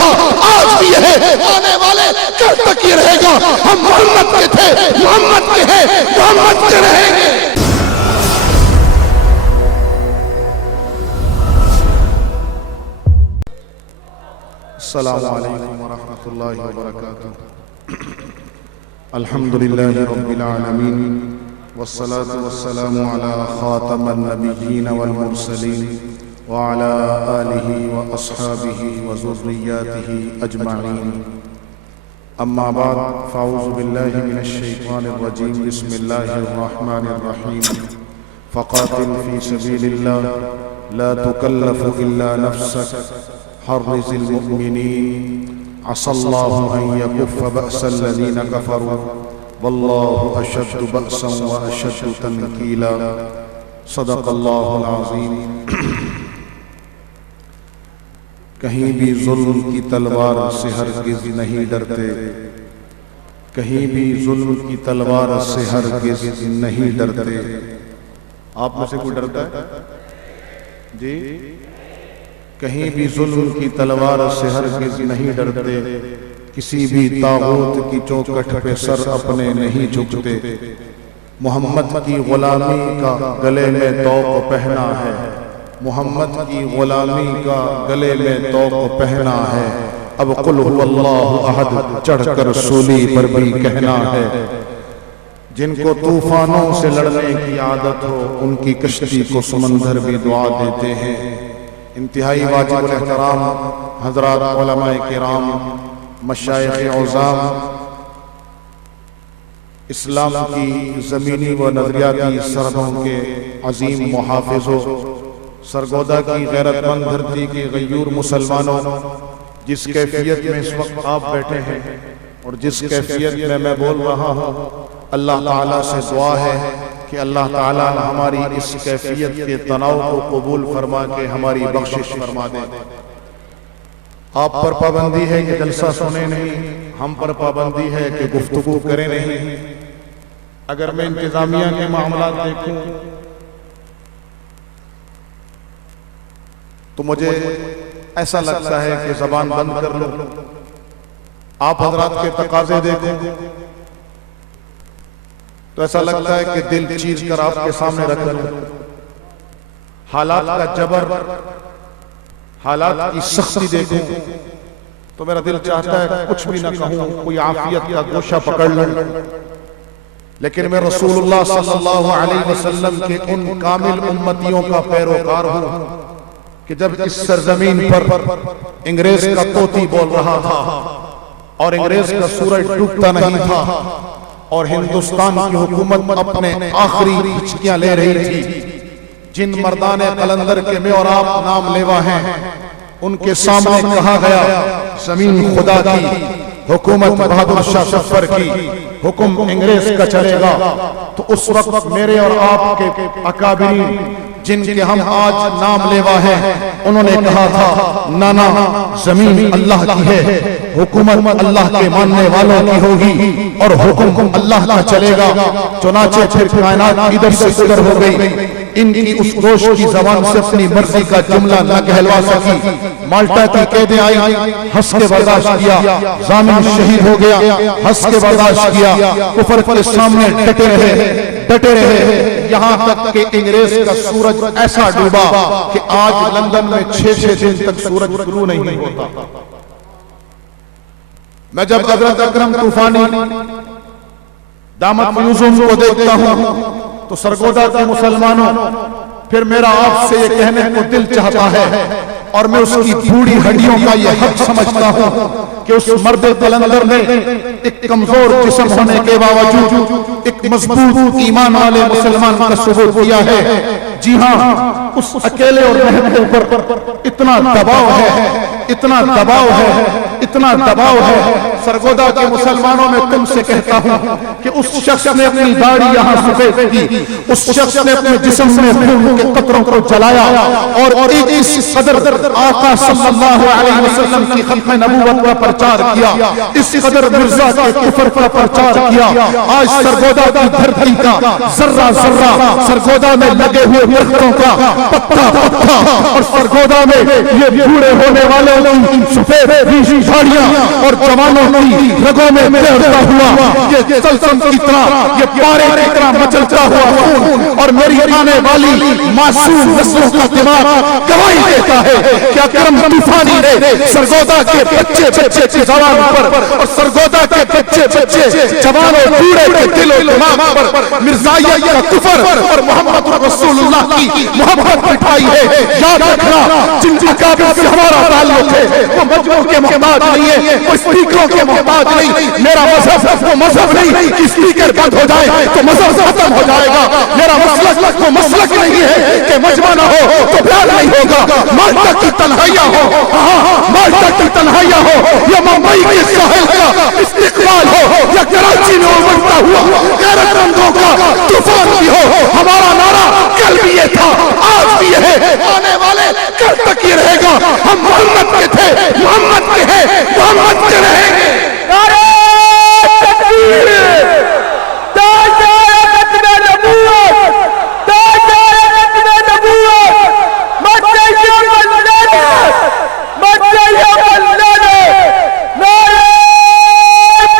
تھا، آج بھی یہ ہے، آنے والے کل تک یہ رہے گا۔ ہم محمد کے تھے، محمد کے ہیں، محمد کے رہیں گے۔ السلام علیکم ورحمۃ اللہ وبرکاتہ۔ الحمدللہ رب العالمین والصلاة والسلام علی خاتم النبیین والمرسلین وعلی آلہ واصحابہ وذریاتہ اجمعین، اما بعد فاعوذ باللہ من الشیطان الرجیم، بسم اللہ الرحمن الرحیم۔ فقاتل فی سبیل اللہ لا تکلف الا نفسک حرز المؤمنین عسى الله أن يكف بأس الذين كفروا والله أشد بأسا وأشد تنكيلا، صدق الله العظيم۔ کہیں بھی ظلم کی تلوار سے ہرگز نہیں ڈرتے، کہیں بھی ظلم کی تلوار سے ہرگز نہیں ڈرتے۔ آپ میں سے کوئی ڈرتا ہے؟ جی، کہیں بھی ظلم کی تلوار سے ہرگز نہیں ڈرتے، کسی بھی طاغوت کی چوکٹ پہ سر اپنے نہیں جھکتے۔ محمد کی غلامی کا گلے میں طوق پہنا ہے، محمد کی غلامی کا گلے میں طوق پہنا ہے، اب قل هو اللہ احد چڑھ کر سولی پر بھی کہنا ہے۔ جن کو طوفانوں سے لڑنے کی عادت ہو، ان کی کشتی کو سمندر بھی دعا دیتے ہیں۔ انتہائی واجب الاحترام حضرات علماء کرام، مشائخ عظام، اسلام کی زمینی و نظریاتی سرحدوں کے عظیم محافظوں، سرگودا کی غیرت مند دھرتی کے غیور مسلمانوں، جس کیفیت میں اس وقت آپ بیٹھے ہیں اور جس کیفیت میں میں بول رہا ہوں، اللہ تعالیٰ سے دعا ہے کہ اللہ تعالیٰ ہماری اس کیفیت کے تناؤ کو قبول فرما کے ہماری بخشش فرما دے۔ آپ پر پابندی ہے کہ جلسہ سنیں نہیں، ہم پر پابندی ہے کہ گفتگو کریں نہیں۔ اگر میں انتظامیہ کے معاملات دیکھوں تو مجھے ایسا لگتا ہے کہ زبان بند کر لو۔ آپ حضرات کے تقاضے دیکھیں تو ایسا لگتا ہے کہ دل چیر کر آپ کے سامنے رکھ لوں۔ حالات کا جبر، حالات کی سختی دیکھوں تو میرا دل چاہتا ہے کچھ بھی نہ کہوں، کوئی عافیت کا گوشہ پکڑ لوں، لیکن میں رسول اللہ صلی اللہ علیہ وسلم کے ان کامل امتیوں کا پیروکار ہوں کہ جب اس سرزمین پر انگریز کا طوطی بول رہا تھا اور انگریز کا سورج ڈوبتا نہیں تھا اور ہندوستان کی حکومت اپنے آخری ہچکیاں لے رہی تھی، جن مردان قلندر کے میں اور آپ نام لیوا ہیں، ان کے سامنے کہا گیا زمین خدا کی، حکومت بہادر شاہ ظفر کی، حکم انگریز کا چلے گا، تو اس وقت میرے اور آپ کے اکابرین جن کے ہم آج نام لیوا ہیں، انہوں نے کہا تھا نانا زمین اللہ کی ہے، حکومت اللہ کے ماننے والوں کی ہوگی اور حکم اللہ کا چلے گا۔ چنانچہ پھر کائنات ادھر سے ادھر ہو گئی، ان کی اس گوش کی زبان سے اپنی مرضی کا جملہ نہ کہلوا سکی۔ مالٹا کی قیدیں آئی، ہنس کے برداشت کیا، ضامن شہید ہو گیا، ہنس کے برداشت کیا، کفر کے سامنے ڈٹے رہے، یہاں تک کہ انگریز کا سورج ایسا ڈوبا کہ آج لندن میں 6 دن تک سورج طلوع نہیں ہوتا۔ میں جب حضرت اکرم طوفانی دامت فیوزوں کو دیکھتا ہوں تو سرگودا کے مسلمانوں، پھر میرا آپ سے یہ کہنے کو دل چاہتا ہے اور میں اس کی بوڑھی ہڈیوں کا یہ حق سمجھتا ہوں کہ اس مرد قلندر نے ایک کمزور جسم ہونے کے باوجود ایک مضبوط ایمان والے مسلمان کا ثبوت کیا ہے۔ جی ہاں، اس اکیلے اور محب پر اتنا دباؤ ہے اتنا دباؤ ہے سرگودا کے مسلمانوں میں تم سے کہتا ہوں کہ اس شخص نے اپنی داڑھی یہاں سفید کی، اس شخص نے اپنے جسم میں خون کے قطروں کو جلایا اور اس قدر آقا صلی اللہ علیہ وسلم کی ختم نبوت کا پرچار کیا، اس قدر مرزا کے کفر کا پرچار کیا۔ آج سرگودا کی دھرتی کا ذرہ ذرہ، سرگودا میں لگے ہوئے درختوں کا پتا پتا، اور سرگودا میں یہ بوڑھے ہونے والوں کی سفید ریشی جھاڑیاں اور جوانوں کی رگوں میں تیرتا ہوا یہ سلسم کی طرح، یہ پارے کی طرح مچلتا ہوا خون، اور میری آنے والی معصوم نسلوں کا دماغ گواہی دیتا ہے کہ اکرم طوفانی نے سرگودا کے بچے بچے کی زبان پر اور سرگودا کے بچے بچے جوان و بوڑھے کے دل و دماغ پر مرزائیت کا کفر اور محمد رسول اللہ کی محبت بٹھائی ہے۔ یاد رکھنا، جن اکابر سے ہمارا تعلق ہے وہ مجموع کے محتاج نہیں ہے، وہ اسپیکروں کے محتاج نہیں۔ میرا مذہب وہ مذہب نہیں کہ اسپیکر بند ہو جائے تو مذہب ختم ہو جائے گا۔ میرا مسلک وہ مسلک نہیں ہے کہ مجمع نہ ہو تو پیار نہیں ہوگا۔ مالٹا کی تنہائیاں ہو، مالٹا کی تنہائیاں ہو، یا ممبئی کے ساحل کا استقبال ہو، یا کراچی میں امڑتا ہوا غیرت مندوں کا طوفان بھی ہو، ہمارا نعرہ کل بھی یہ تھا، آج بھی یہ ہے، آنے والے کل تک یہ رہے گا۔ ہم محمد کے تھے، محمد کے ہیں، محمد کے رہیں گے۔ نعرہ تکبیر، تاجدار ختم نبوت، تاجدار ختم نبوت، مدعی ملنا، مدعی ملنا، نعرہ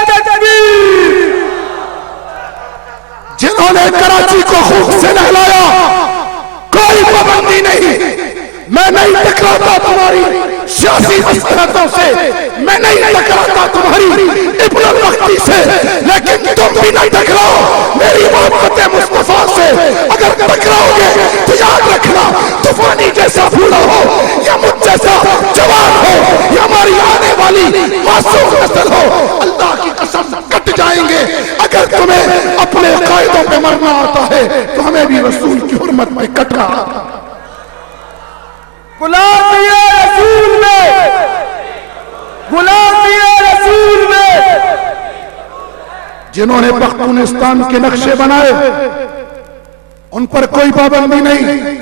تکبیر۔ جنہوں نے کراچی کو خوب سے نہلایا، کوئی پابندی نہیں، میں نہیں ٹکراتا تمہاری سیاسی مسئلتوں سے، میں نہیں ٹکراتا تمہاری ابن الوقتی سے، لیکن تم بھی نہ ٹکراؤ میری محبت مصطفیٰ سے۔ اگر ٹکراؤ گے تو یاد رکھنا، طوفانی جیسا بوڑھا ہو یا مجھ جیسا جوان ہو یا ہماری آنے والی معصوم نسل ہو، اللہ کی قسم کٹ جائیں گے۔ اگر تمہیں اپنے قائدوں پہ مرنا آتا ہے تو ہمیں بھی رسول کی حرمت میں کٹنا آتا ہے۔ غلام رسول میں، غلام رسول میں، جنہوں نے پختونستان کے نقشے بنائے ان پر کوئی پابندی نہیں،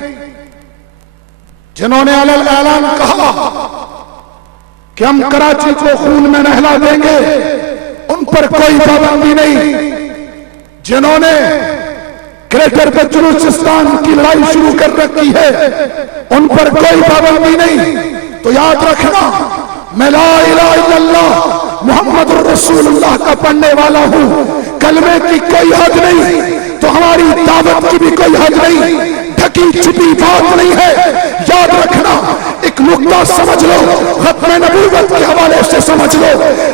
جنہوں نے علل اعلان کہا کہ ہم کراچی کو خون میں نہلا دیں گے ان پر کوئی پابندی نہیں، جنہوں نے گریٹر بلوچستان کی لڑائی شروع کر رکھی ہے ان پر کوئی پابندی نہیں۔ تو یاد رکھنا، میں لا الہ الا اللہ محمد رسول اللہ کا پڑھنے والا ہوں، کلمے کی کوئی حد نہیں تو ہماری دعوت کی بھی کوئی حد نہیں، ڈھکی چھپی بات نہیں ہے۔ یاد رکھنا، ایک نقطہ سمجھ لو، ختم نبوت کے حوالے سے سمجھ لو،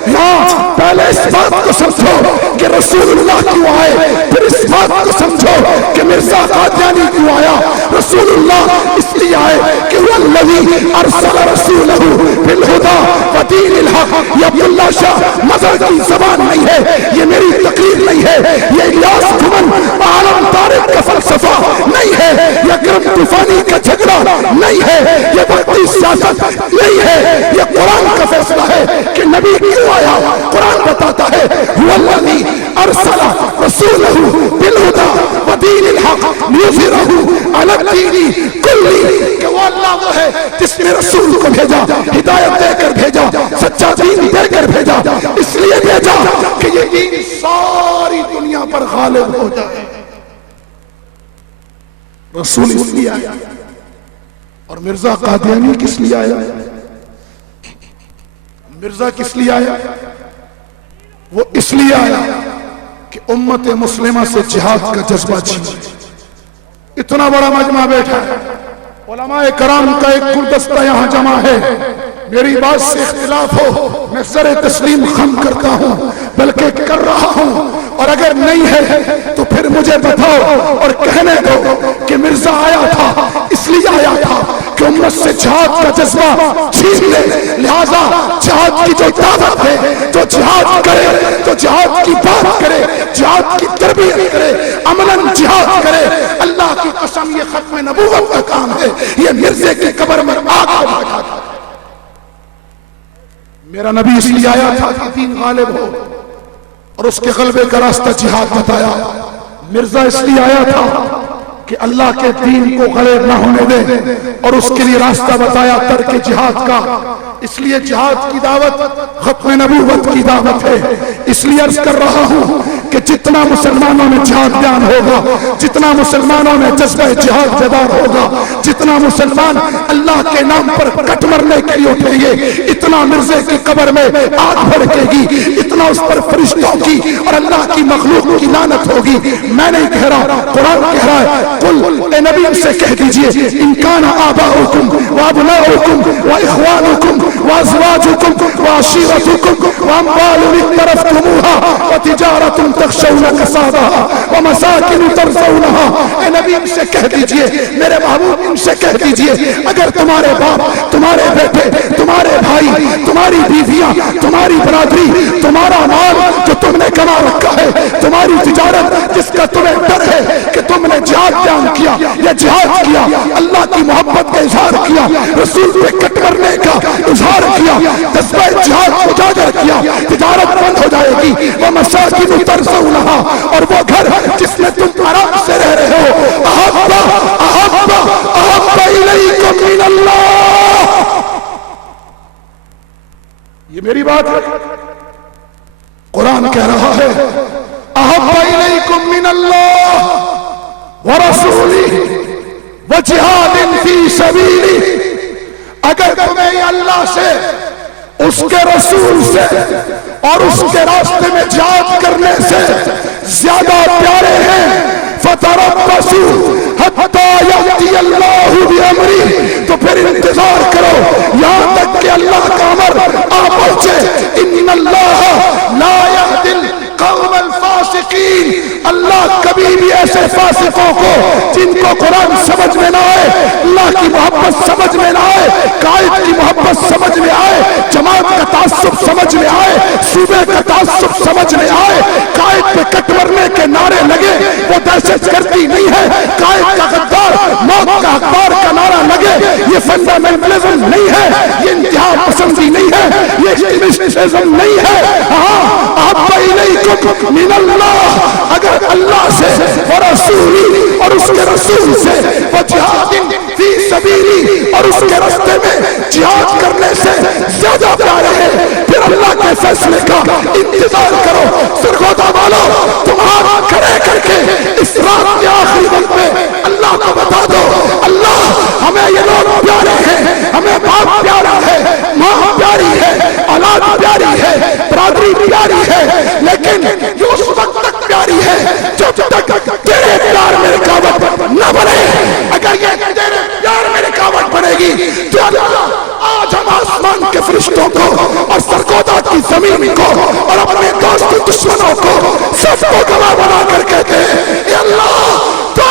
یہاں پہلے اس بات کو سمجھو کہ رسول اللہ کیوں آئے، پھر اس بات کو سمجھو کہ مرزا قادیانی کیوں آیا۔ رسول اللہ اس لیے آئے کہ وہ الذی ارسل رسولہ بالہدی ودین الحق۔ یہ عبداللہ شاہ مظہر کی زبان نہیں ہے، یہ میری تقریر نہیں ہے، یہ الیاس گھمن عالم طارق کا فلسفہ نہیں ہے، یہ اکرم طوفانی کا جھگڑا نہیں ہے، یہ وقتی سیاست نہیں ہے، یہ قرآن کا فیصلہ ہے کہ نبی کیوں آیا۔ قرآن بتاتا ہے والذی ارسل رسولہ بالہدی ودین الحق لیظہرہ علی الدین کلہ، کہ وہ اللہ وہ ہے جس نے رسول کو بھیجا، ہدایت دے کر بھیجا، سچا دین دے کر بھیجا، اس لیے بھیجا کہ یہ دین ساری دنیا پر غالب ہو جائے۔ رسول اس لیے آیا، اور مرزا قادیانی کس لیے آیا؟ مرزا کس لیے آیا؟ وہ اس لیے آیا کہ امت مسلمہ سے جہاد کا جذبہ چھینے۔ اتنا بڑا مجمع بیٹھا ہے، علماء کرام کا ایک گلدستہ یہاں جمع ہے، میری بات سے اختلاف ہو میں سر تسلیم خم کرتا ہوں، بلکہ کر رہا ہوں، اور اگر نہیں ہے تو پھر مجھے بتاؤ اور کہنے دو کہ مرزا آیا تھا اس لیے آیا تھا کہ امت سے جہاد کا جذبہ چھین لے، لہذا جہاد کی جو دعوت ہے، جو جہاد کرے، جو جہاد کی بات کرے، جہاد کی تربیت کرے، عملاً جہاد کرے، اللہ کی قسم یہ ختم نبوت کا کام ہے، یہ مرزے کی قبر میں آگ لگا تھا۔ میرا نبی اس لیے آیا تھا کہ دین غالب ہو اور اس کے غلبے کا راستہ جہاد بتایا. مرزا اس لیے آیا تھا کہ اللہ کے دین کو غالب نہ ہونے دے اور اس کے لیے راستہ بتایا ترک جہاد کا. اس لیے جہاد کی دعوت ختم نبوت کی دعوت ہے. اس لیے عرض کر رہا ہوں کہ جتنا مسلمانوں میں جہاد بیان ہوگا, جتنا مسلمانوں میں جذبہ جہاد بیدار ہوگا, جتنا مسلمان اللہ کے نام پر کٹ مرنے کے لیے اٹھیں گے, اتنا مرزے کی قبر میں آگ بھڑکے گی, اتنا اس پر فرشتوں کی اور اللہ کی مخلوق کی لعنت ہوگی. میں نہیں کہہ رہا, قرآن کہہ رہا ہے. قل اے نبی سے کہہ دیجئے ان کان آباؤکم وابناؤکم واخوانکم وازواجکم وعشیرتکم واموال اقترفتموها وتجارت تخشون کسادها ومساکن ترضونها. اے نبی ان سے کہہ دیجئے, میرے محبوب ان سے کہہ دیجئے, اگر تمہارے باپ, تمہارے بیٹے, تمہارے بھائی, تمہاری بیویاں, تمہاری برادری, تمہارا مال جو تم نے کما رکھا ہے, تمہاری تجارت جس کا تمہیں ڈر ہے کہ تم نے جہاد بیان کیا یا جہاد کیا, اللہ کی محبت کا اظہار کیا, رسول پہ کٹ کرنے کا اظہار کیا, جذبہ جہاد اجاگر کیا, تجارت بند ہو جائے گی. ومساکن ترضونها, اور وہ گھر جس میں تم آرام سے رہ رہے ہو, احب الیکم من اللہ. یہ میری بات ہے, قرآن کہہ رہا ہے احب الیکم من اللہ ورسولہ وجہاد فی سبیلہ. اگر تمہیں اللہ سے, اس کے رسول سے اور اس کے راستے میں جہاد کرنے سے زیادہ پیارے ہیں, فتربصوا حتی یأتی اللہ بامرہ, تو پھر انتظار کرو یہاں تک کہ اللہ کا امر آ پہنچے. ان اللہ لا یہدی القوم الفاسقین, اللہ کبھی بھی ایسے فاسقوں کو جن کو قرآن سمجھ میں نہ آئے, اللہ کی محبت سمجھ میں نہ آئے, قائد کی محبت سمجھ میں آئے, جماعت کا تعصب سمجھ میں آئے, صوبے کا تعصب سمجھ میں آئے, قائد پہ کٹ مرنے کے نعرے لگے, وہ دہشت گردی نہیں ہے. قائد کا غدار, موت کا حقدار کا نعرہ لگے, یہ فنڈامنٹلزم نہیں ہے, یہ انتہا پسندی نہیں ہے, یہ ایکسٹریمسٹزم نہیں ہے. احب الیکم من اللہ, اگر اللہ سے ورسولہ اور اس کے رسول سے وجہاد فی سبیلہ اور اس کے راستے میں جہاد کرنے سے زیادہ پیارے ہیں, پھر اللہ کے فیصلے کا انتظار کرو. سرگودا والو, تم ہاتھ کھڑے کر کے اس رات کے آخری وقت میں اللہ کو بتا دو, اللہ ہمیں یہ لوگ پیارے ہیں, ہمیں باپ پیارا ہے, ماں پیاری ہے, اولاد پیاری ہے, برادری پیاری ہے, لیکن یہ اس وقت تک پیاری ہے جب تک تیرے پیار میں رکاوٹ نہ بنے. اگر یہ تیرے پیار میں رکاوٹ بنے گی تو اللہ آج ہم آسمان کے فرشتوں کو اور سرگودا کی زمین کو اور اپنے دوست دشمنوں کو سب کو گواہ بنا کر کہتے ہیں, اے اللہ تو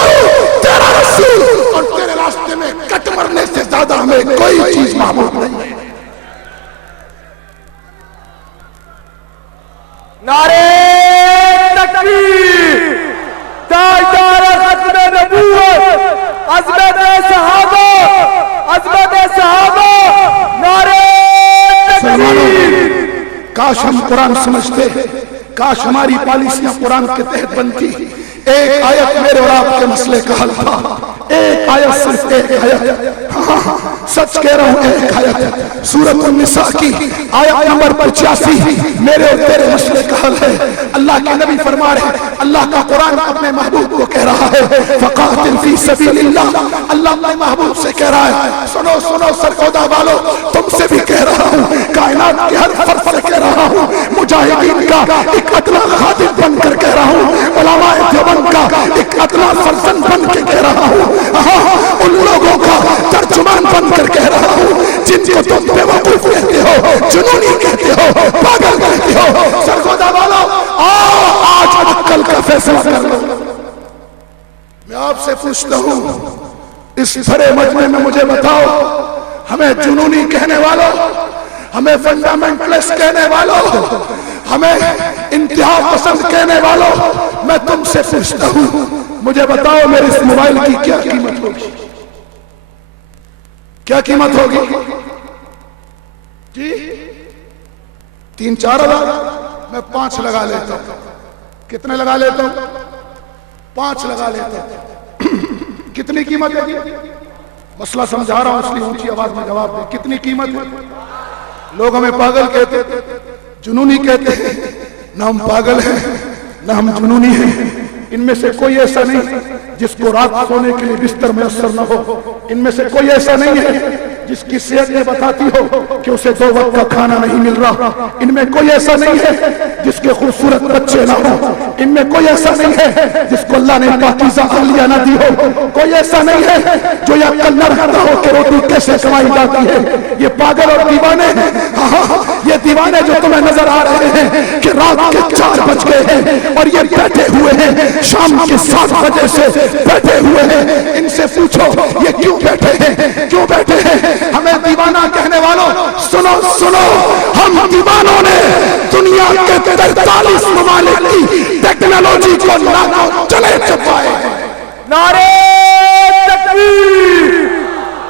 تیرا رسول اور تیرے راستے میں کٹ مرنے سے زیادہ ہمیں کوئی چیز محبوب نہیں ہے. نعرے تکبیر, تاجدار ختم نبوت, عظمت صحابہ, عظمت صحابہ, نعرے تکبیر. کاش ہم قرآن سمجھتے, کاش ہماری پالیسیاں قرآن کے تحت بنتی. ایک آیت میرے اور آپ کے مسئلے کا حل تھا, ایک آیت, صرف ایک آیت, سچ کہہ رہا ہوں ایک آیت, سورۃ النساء کی آیت نمبر 85 میرے اور تیرے مسئلے کا حل ہے. اللہ کے نبی فرما رہے ہیں, اللہ کا قرآن اپنے محبوب کو کہہ رہا ہے فقاتل فی سبیل اللہ. اللہ اپنے محبوب سے کہہ رہا ہے, سنو سنو سرگودا والو, تم سے بھی کہہ رہا ہوں, کائنات کے ہر فرد سے کہہ رہا ہوں, مجاہدین کا ایک ادنا خادم بن کر کہہ رہا ہوں, علماء دیوبند کا ایک ادنا فرزند بن کے کہہ رہا ہوں, ان لوگوں کا ترجمان بن کر کہہ رہا ہوں جن کو تم بے وقوف کہتے ہو, جنونی کہتے ہو, پاگل کہتے ہو. سرگودا والو, آج عقل کا فیصلہ کر لو. میں آپ سے پوچھتا ہوں, اس بھرے مجمع میں مجھے بتاؤ, ہمیں جنونی کہنے والوں, ہمیں فنڈامنٹلسٹ کہنے والوں, ہمیں انتہا پسند کہنے والوں, میں تم سے پوچھتا ہوں, مجھے بتاؤ میرے اس موبائل کی کیا قیمت ہوگی؟ کیا قیمت ہوگی جی؟ 3-4 ہزار، میں 5 لگا لیتا ہوں. کتنے لگا لیتا ہوں؟ 5 لگا لیتا ہوں. کتنی قیمت ہے؟ مسئلہ سمجھا رہا ہوں اس لیے اونچی آواز میں جواب دیں. کتنی قیمت ہے؟ لوگ ہمیں پاگل کہتے، جنونی کہتے. نہ ہم پاگل ہیں نہ ہم جنونی ہیں. ان میں سے کوئی ایسا نہیں جس کو رات سونے کے لیے بستر میسر نہ ہو. ان میں سے کوئی ایسا نہیں ہے جس کی صحت یہ بتاتی ہو کہ اسے 2 وقت کا کھانا نہیں مل رہا. ان میں کوئی ایسا نہیں ہے جس کے خوبصورت بچے نہ ہو. ان میں کوئی ایسا نہیں ہے جس کو اللہ نے پاکیزہ اہلیہ نہ دی ہو. کوئی ایسا نہیں ہے جو یہ عقل نہ رکھتا ہو کہ روٹی کیسے کمائی جاتی ہے. یہ پاگل اور دیوانے ہیں. یہ دیوانے جو تمہیں نظر آ رہے ہیں کہ رات کے 4 بج گئے ہیں اور یہ بیٹھے ہوئے ہیں شام کے 7 بجے سے بیٹھے ہوئے ہیں. ان سے پوچھو یہ کیوں بیٹھے ہیں؟ کیوں بیٹھے ہیں؟ ہمیں دیوانہ کہنے والوں سنو سنو، ہم دیوانوں نے دنیا کے 43 ممالک کی ٹیکنالوجی کو لاکھوں چلے چپائے. نعرہ تکبیر،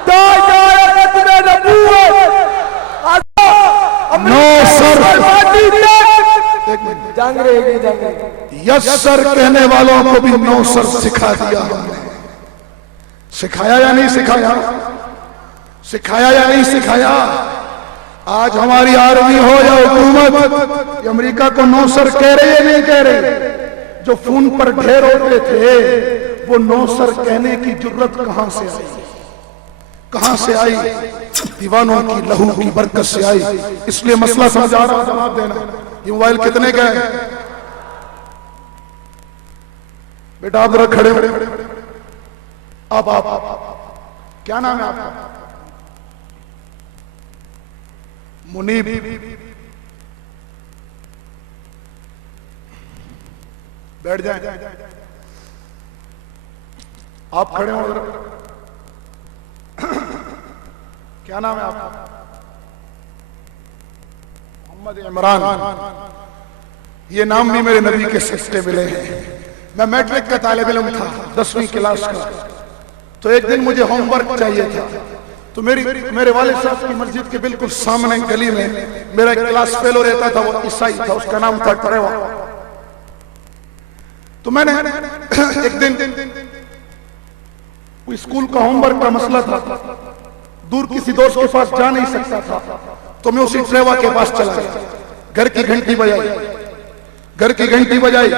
تاجدار ختم نبوت، نو سر جنگ رہے گی. جنگ یس سر کہنے والوں کو بھی 9 سر سکھا دیا ہم نے. سکھایا یا نہیں سکھایا؟ سکھایا یا نہیں سکھایا؟ آج ہماری آرمی ہو یا حکومت، یہ امریکہ کو 9 سر کہہ رہے یا نہیں کہہ رہے؟ جو فون پر ڈھیر ہوتے تھے وہ 9 سر کہنے کی جرت کہاں سے آئی؟ کہاں سے آئی؟ دیوانوں کی لہو کی برکت سے آئی. اس لیے مسئلہ سمجھا رہا ہوں، جواب دینا. یہ موبائل کتنے کا ہے بیٹا؟ آپ ذرا کھڑے ہو. آپ کیا نام ہے آپ کا؟ منیب. بیٹھ جائیں. آپ کھڑے ہو ذرا. کیا نام ہے آپ کا؟ محمد عمران. یہ نام بھی میرے نبی کے صدقے ملے ہیں. میں میٹرک کا طالب علم تھا، 10ویں کلاس کا. تو ایک دن مجھے ہوم ورک چاہیے تھا. تو میرے والد صاحب کی مسجد کے بالکل سامنے گلی میں میرا ایک کلاس فیلو رہتا تھا. وہ عیسائی تھا، اس کا نام تھا ٹریوا. تو میں نے ایک دن کوئی اسکول کا ہوم ورک کا مسئلہ تھا، دور کسی دوست کے پاس جا نہیں سکتا تھا. تو میں اسی ٹریوا کے پاس چلا گیا. گھر کی گھنٹی بجائی. گھر کی گھنٹی بجائی.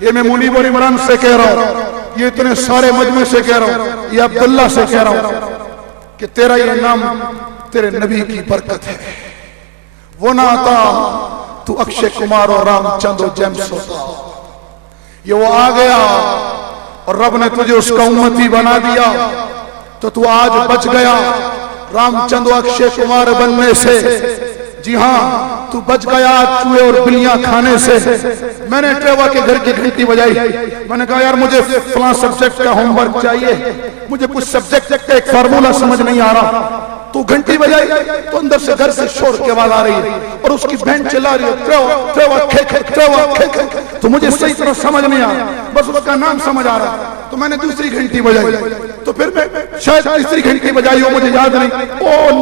یہ میں منیب اور عمران سے کہہ رہا ہوں، یہ اتنے سارے مجمع سے کہہ رہا ہوں، یہ عبداللہ سے کہہ رہا ہوں کہ تیرا یہ نام تیرے نبی کی برکت ہے. وہ نہ آتا تو اکشے کمار اور رام چند و جیمس ہوتا. یہ وہ آ گیا اور رب نے تجھے اس کا امتی بنا دیا تو آج بچ گیا رام چند و اکشے کمار بننے سے. جی ہاں، تو بچ گیا چوہے اور بلیاں کھانے سے. میں نے ٹریوا کے گھر کی گھنٹی بجائی. میں نے کہا یار مجھے فلاں سبجیکٹ کا ہوم ورک چاہیے، مجھے کچھ سبجیکٹ کا ایک فارمولا سمجھ نہیں آ رہا. تو گھنٹی بجائی تو اندر سے گھر سے شور کی آواز آ رہی ہے اور اس کی بہن چلا رہی ہے ٹریوا ٹریوا کھیک ٹریوا کھیک. تو مجھے صحیح طرح سمجھ نہیں آ رہا، بس اس کا نام سمجھ آ رہا. تو میں نے دوسری گھنٹی بجائی. تو پھر میں شاید تیسری گھنٹی بجائی ہو، مجھے یاد نہیں.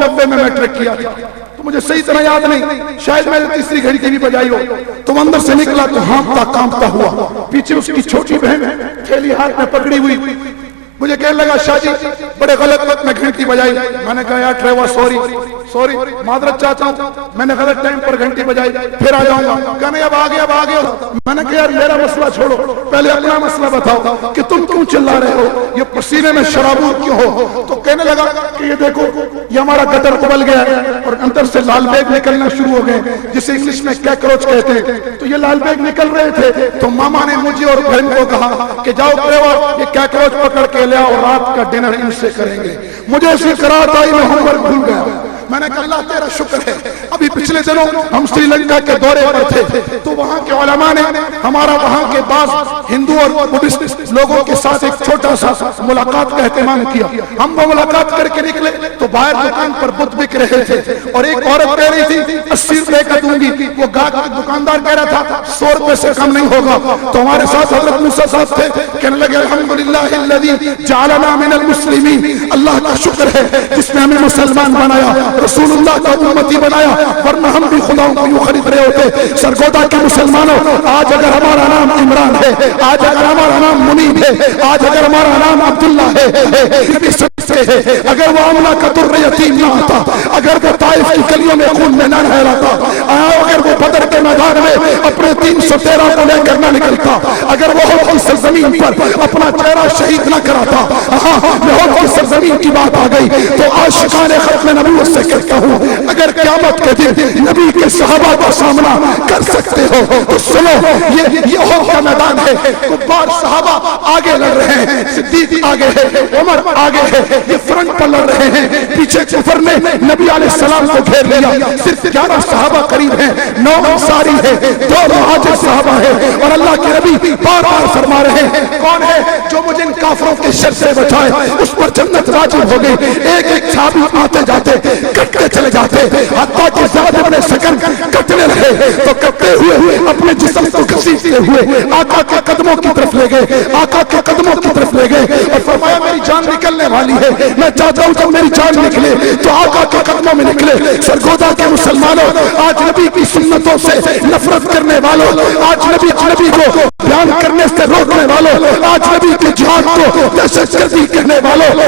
90 میں میٹرک کیا تھا تو مجھے صحیح طرح یاد نہیں. شاید میں نے تیسری گھنٹی بھی بجائی ہو. تو اندر سے نکلا تو ہانپتا کانپتا ہوا. پیچھے اس کی چھوٹی بہن تھیلی ہاتھ میں پکڑی ہوئی. مجھے کہنے لگا شاہ جی بڑے غلط وقت میں گھنٹی بجائی. میں نے کہا یار ٹریوا سوری معذرت چاہتا ہوں، میں نے غلط ٹائم پر گھنٹی بجائی، پھر آ جاؤں گا. کہنے اب آ گیا. میں نے کہا یار میرا مسئلہ چھوڑو، پہلے اپنا مسئلہ بتاؤ کہ تم کیوں چلا رہے ہو، یہ پسینے میں شرابور کیوں ہو. تو کہنے لگا کہ یہ دیکھو یہ ہمارا گدر ابل گیا ہے اور اندر سے لال بیگ نکلنا شروع ہو گئے جسے انگلش میں کیکروچ کہتے ہیں. تو یہ لال بیگ نکل رہے تھے. تو ماما نے مجھے اور بہن کو کہا کہ جاؤ ٹریوا یہ کیکروچ پکڑ کے لے آؤ، رات کا ڈنر ان سے کریں گے. مجھے اسی قرات آئی میں ہوم ورک بھول گیا. میں نے کہا اللہ تیرا شکر ہے. ابھی پچھلے دنوں ہم سری لنکا کے دورے پر تھے تو وہاں کے علماء نے ہمارا وہاں کے بعض ہندو اور بدھسٹ لوگوں کے ساتھ ایک چھوٹا سا ملاقات کا اہتمام کیا. ہم وہ ملاقات کر کے نکلے تو باہر دکان پر بت بک رہے تھے اور ایک عورت کہہ رہی تھی 80 روپے کا دوں گی. وہ دکاندار کہہ رہا تھا 100 روپے سے کم نہیں ہوگا. تو ہمارے ساتھ حضرت موسیٰ صاحب تھے، کہنے لگے الحمدللہ الذی جعلنا من المسلمین. اللہ کا شکر ہے جس نے ہمیں مسلمان بنایا، رسول اللہ کا امتی بنایا. ورنہ ہم بھی خداؤں کو یوں خرید رہے ہوتے۔ سرگودا کے مسلمانوں، آج اگر ہمارا نام عمران ہے، آج اگر ہمارا نام منیب ہے، آج اگر ہمارا نام عبداللہ ہے، اگر وہ آمنہ کا در یتیم نہ آتا، اگر وہ طائف کی گلیوں میں خون میں نہ نہلاتا، اگر وہ بدر کے میدان میں اپنے 313 کو لے کر نہ نکلتا، اگر وہ احد کی سرزمین پر اپنا چہرہ شہید نہ کراتا، احد کی سرزمین کی بات آ گئی تو عاشقان ختم نبوت سے کہتا ہوں، اگر قیامت کے دن نبی کے صحابہ کا سامنا کر سکتے ہو تو سنو، یہ احد کا میدان ہے، کفار صحابہ آگے لڑ رہے ہیں، صدیق آگے ہے، عمر آگے ہے، یہ فرنٹ پر لڑ رہے ہیں، پیچھے کفر نے نبی علیہ السلام کو گھیر لیا، صرف 11 صحابہ قریب ہیں، 9 انصاری ہیں، 2 مہاجر صحابہ ہیں، اور اللہ کے نبی بار بار فرما رہے ہیں کون ہے جو مجھے ان کافروں کے شر سے بچائے، اس پر جنت واجب ہو گئی۔ ایک ایک صحابی آتے جاتے کٹتے چلے جاتے، حتیٰ کہ زید بن سکن کٹنے رہے تو کٹتے ہوئے اپنے جسم کو گھسیٹتے ہوئے آقا کے قدموں کی طرف لے گئے، آقا کے قدموں کی طرف لے گئے اور فرمایا میری جان نکلنے والی ہے، میں چاہتا ہوں جب میری جان نکلے تو آقا کے قدموں میں نکلے۔ سرگودا کے مسلمانوں، آج نبی کی سنتوں سے نفرت کرنے والوں، آج نبی کو بیان کرنے سے روکنے والوں، آج نبی کے جہاد کو دہشت گردی کہنے والوں،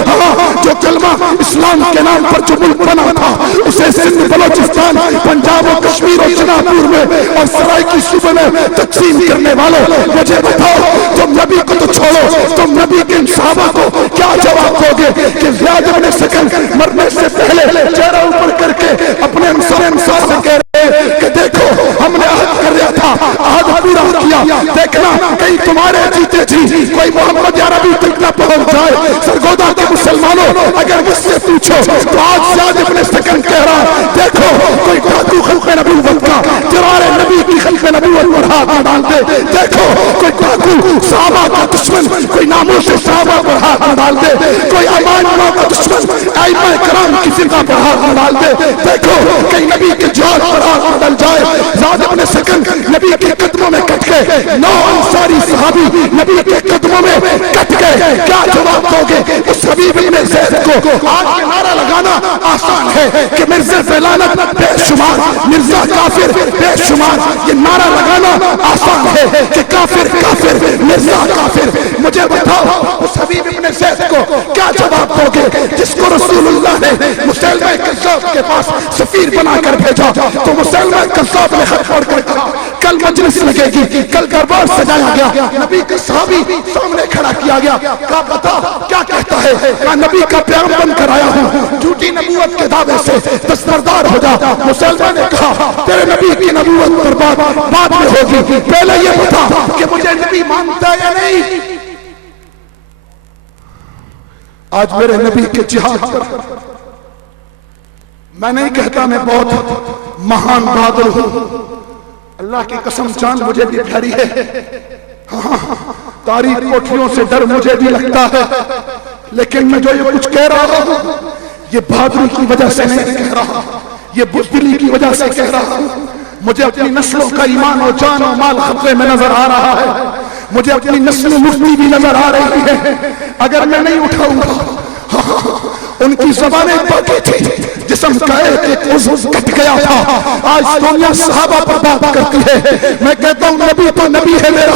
جو کلمہ اسلام کے نام پر جو ملک بنا تھا اسے سندھ، بلوچستان، پنجاب و کشمیر اور شناپور میں اور سرائے کی صوبے میں تقسیم کرنے والوں، مجھے بتاؤ تم نبی کو تو چھوڑو، تم نبی کے صحابہ کو کیا جواب دو گے کہ زیاد بن سکن مرنے سے پہلے چہرہ اوپر کر کے اپنے انصار سے کہہ رہے ہیں کہ دیکھو ہم نے عہد کر رہا تھا، عہد پورا کیا، دیکھنا کہیں تمہارے جیتے جی کوئی محمد عربی تک نہ پہنچ جائے۔ سرگودا کے مسلمانوں، اگر مجھ سے پوچھو تو آج زیاد بن سکن کہہ رہا دیکھو کوئی ڈاکو خلق نبوت کا درار نبی کی خلق نبوت پر ہاتھ نہ ڈال دے، دیکھو کوئی ڈاکو صحابہ کا دشمن کوئی ناموس صحابہ پر ہاتھ نہ ڈال دے، کوئی امان اللہ کا دشمن ائمہ کرام کی فقہ پر ہاتھ نہ ڈال دے، دیکھو کہیں نبی کے جہاد پر ہاتھ نہ ڈل جائے۔ زیاد بن سکن نبی کے قدموں میں کٹ گئے، 9 انصاری صحابی نبی کے قدموں میں کٹ گئے، کیا جواب دو گے اس حبیب ابن زید کو؟ آج یہ نعرہ لگانا آسان ہے کہ مرزا فیلانت بے شمار، مرزا کافر بے شمار، یہ نعرہ لگانا آسان ہے کہ کافر کافر، مرزا کافر۔ مجھے بتاؤ اس حبیب ابن زید کو کیا جواب دو گے جس کو رسول اللہ نے مسلمہ کذاب کے پاس سفیر بنا کر بھیجا تو مسلمہ کذاب نے خط پڑھ کر کہا کل مجلس لگے گی، کل دربار سجایا گیا، نبی کا صحابی سامنے کھڑا کیا گیا، کہا بتا کیا کہتا ہے؟ کہا نبی کا پیغام بن کر آیا ہوں، جھوٹی نبوت کے دعوے سے دستبردار ہو جا۔ مسلمان نے کہا تیرے نبی کی نبوت پر بعد میں ہوگی، پہلے یہ بتا کہ مجھے نبی مانتا ہے یا نہیں۔ آج میرے نبی کے جہاد پر میں نہیں کہتا میں بہت مہان بہادر ہوں، اللہ کی قسم جان مجھے بھی پیاری ہے، تاریخ کوٹھیوں سے ڈر مجھے بھی لگتا ہے، لیکن میں جو یہ کچھ کہہ رہا ہوں یہ بہادری کی وجہ سے نہیں کہہ رہا، یہ بزدلی کی وجہ سے کہہ رہا ہوں۔ مجھے اپنی نسلوں کا ایمان و جان و مال خطرے میں نظر آ رہا ہے، مجھے اپنی نسل مفتی بھی نظر آ رہی ہے، اگر میں نہیں اٹھاؤں گا ان کی زبانیں باقی تھی، جسم کا ایک عضو کٹ گیا تھا، آج دنیا صحابہ پر بات کرتی ہے، میں کہتا ہوں نبی تو نبی ہے میرا،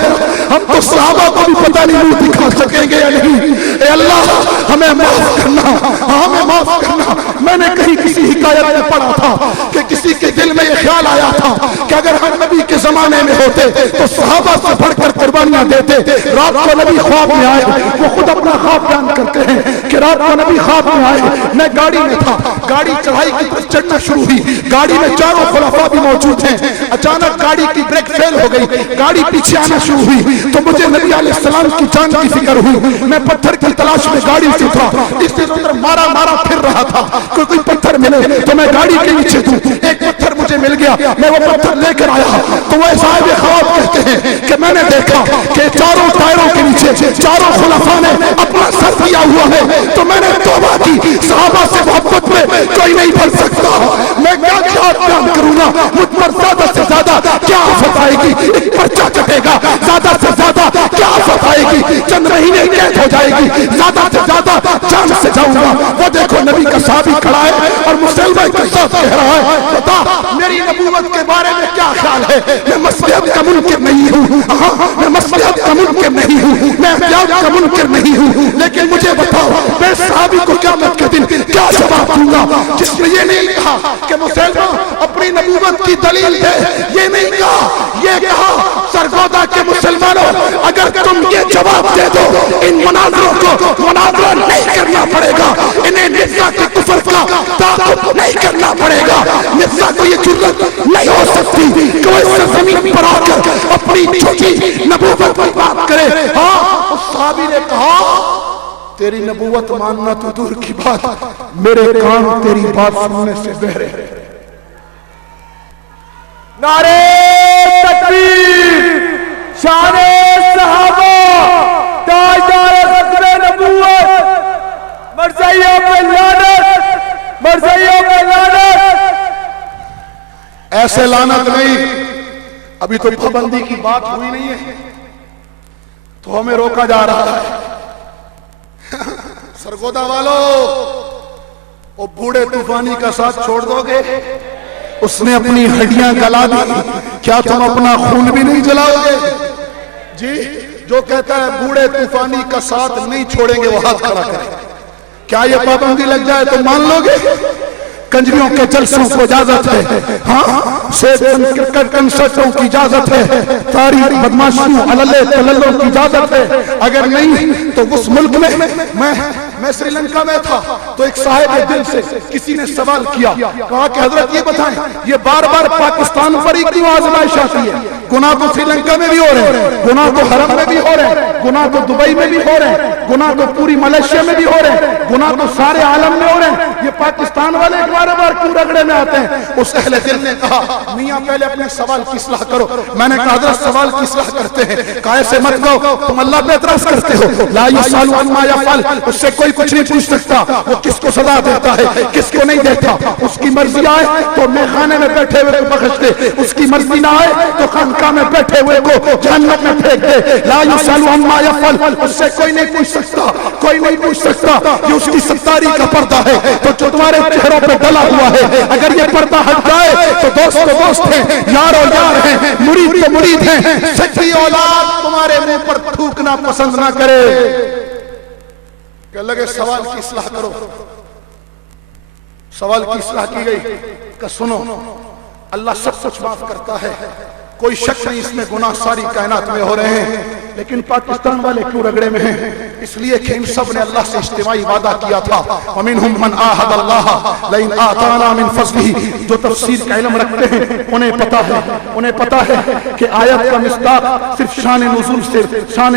ہم تو صحابہ کو بھی پتہ نہیں منہ دکھا سکیں گے یا نہیں۔ اے اللہ ہمیں معاف کرنا، ہمیں معاف کرنا۔ میں نے کہیں کسی حکایت میں پڑھا تھا کہ کسی کے دل میں یہ خیال آیا تھا کہ اگر ہم نبی کے زمانے میں ہوتے تو صحابہ سے بڑھ کر قربانیاں دیتے۔ رات کو نبی خواب میں آئے، وہ خود اپنا خواب بیان کرتے ہیں کہ رات کو نبی خواب میں آئے، میں گاڑی میں تھا، گاڑی چڑھائی کی طرف چڑھنا شروع ہوئی، گاڑی میں چاروں خلفاء بھی موجود ہیں، اچانک گاڑی کی بریک فیل ہو گئی، گاڑی پیچھے آنا شروع ہوئی تو مجھے نبی علیہ السلام کی جان کی فکر ہوئی، میں پتھر کی تلاش میں گاڑی سے اترا، اس سے ادھر مارا پھر رہا تھا، کوئی پتھر ملے تو میں گاڑی کے نیچے دوں، ایک پتھر مجھے مل گیا، میں وہ پتھر لے کر آیا تو وہ صاحب خواب کہتے ہیں کہ میں نے دیکھا کہ چاروں ٹائروں کے نیچے چاروں خلفاء نے اپنا سر دیا ہوا ہے، تو میں نے توبہ کی، صحابہ سے محبت میں کوئی نہیں بن سکتا، میں کیا بیان کروں گا، مجھ پر زیادہ سے زیادہ کیا آفت آئے گی، ایک پرچہ کٹے گا، زیادہ سے زیادہ کیا آفت آئے گی، چند مہینے قید ہو جائے گی، زیادہ سے زیادہ جان سے جاؤں گا۔ وہ دیکھو نبی کا صحابی کھڑا ہے اور مسلمہ کے ساتھ کہہ رہا ہے بتا میری نبوت کے بارے میں کیا خیال ہے؟ میں مصلحت کا منکر نہیں ہوں، میں مصلحت کا منکر نہیں ہوں، میں احتیاط کا منکر نہیں ہوں، لیکن مجھے بتاؤ میں صحابی کو قیامت کے دن کیا جواب دوں گا جس نے یہ نہیں کہا کہ مسلمہ اپنی نبوت کی دلیل ہے، یہ نہیں کہا، یہ کہا سرگودا کے مسلمانوں اگر تم یہ جواب دے دو ان مناظروں کو مناظرہ نہیں کرنا پڑے گا، انہیں مرزا کے کفر کا تعاقب نہیں کرنا پڑے گا، مرزا کو یہ جرأت نہیں ہو سکتی کہ وہ اس زمین پر آ کر اپنی جھوٹی نبوت کی بات کرے۔ ہاں اس صحابی نے کہا تیری نبوت ماننا تو دور کی بات، میرے کان تیری بات سننے سے بہرے ہیں۔ نعرہ تکبیر، شان صحابہ، تاجدار ختم نبوت، مرزائیوں پہ لعنت، مرزائیوں پہ لعنت۔ ایسے لعنت نہیں، ابھی تو پابندی کی بات ہوئی نہیں ہے تو ہمیں روکا جا رہا ہے۔ سرگودا والو وہ بوڑھے طوفانی کا ساتھ چھوڑ دو گے؟ اس نے اپنی ہڈیاں گلا دی، کیا تم اپنا خون بھی نہیں جلاؤ گے؟ جی جو کہتا ہے بوڑھے طوفانی کا ساتھ نہیں چھوڑیں گے وہ ہاتھ کھڑا کرے۔ کیا یہ پابندی لگ جائے تو مان لو گے؟ کنجریوں کے جلسوں کو اجازت ہے، ہاں کنسرٹوں کی اجازت ہے، تاریخ بدماشیوں عللے تللوں کی اجازت ہے۔ اگر نہیں تو اس ملک میں سری لنکا میں تھا تو ایک صاحب دل سے کسی نے سوال کیا، کہا کہ حضرت یہ بتائیں یہ بار بار پاکستان پر ہی کیوں آزمائش آتی ہے؟ گناہ تو سری لنکا میں بھی ہو رہے ہیں، گناہ تو حرم میں بھی ہو رہے ہیں، گناہ تو دبئی میں بھی ہو رہے ہیں، گناہ تو پوری ملیشیا میں بھی ہو رہے ہیں، گناہ تو سارے عالم میں ہو رہے ہیں، یہ پاکستان والے بار بار کیوں رگڑے میں آتے ہیں؟ اس اہل دل نے کہا میاں پہلے اپنے سوال کی اصلاح کرو۔ میں نے کہا حضرت سوال کی اصلاح کرتے ہیں، کہا ایسے مت کہو تم اللہ پہ اعتراض کرتے ہو، لا یسأل عما یفعل، اس سے کوئی کچھ نہیں پوچھ سکتا، وہ کس کو سزا دیتا ہے کس کو نہیں دیتا، اس کی مرضی آئے تو میخانے میں بیٹھے ہوئے کو بخش دے، اس کی مرضی نہ آئے تو خانقاہ میں بیٹھے ہوئے کو جہنم میں پھینک دے۔ لا یسأل عما یفعل، اس سے کوئی نہیں پوچھ سکتا، کوئی نہیں پوچھ سکتا، یہ اس کی ستاری کا پردہ ہے تو جو تمہارے چہروں پہ ڈلا ہوا ہے، اگر یہ پردہ ہٹ جائے تو دوست تو دوست ہیں، یار و یار ہیں، مرید تو مرید ہیں۔ سچی اولاد تمہارے منہ پر تھوکنا پسند نہ کرے کہ لگے سوال کی اصلاح کرو۔ سوال کی اصلاح کی گئی کہ سنو اللہ سب کچھ معاف کرتا ہے، کوئی شک نہیں اس میں گناہ ساری کائنات میں ہو رہے ہیں، لیکن پاکستان والے کیوں رگڑے میں ہیں؟ اس لیے کہ ان سب نے اللہ سے اجتماعی وعدہ کیا تھا، وَمِنْهُمْ مَنْ آهَدَ اللَّهَ لَئِنْ آتَانَا مِنْ فَضْلِهِ۔ جو تفسیر کا علم رکھتے ہیں انہیں پتا ہے کہ آیت کا مصداق صرف شان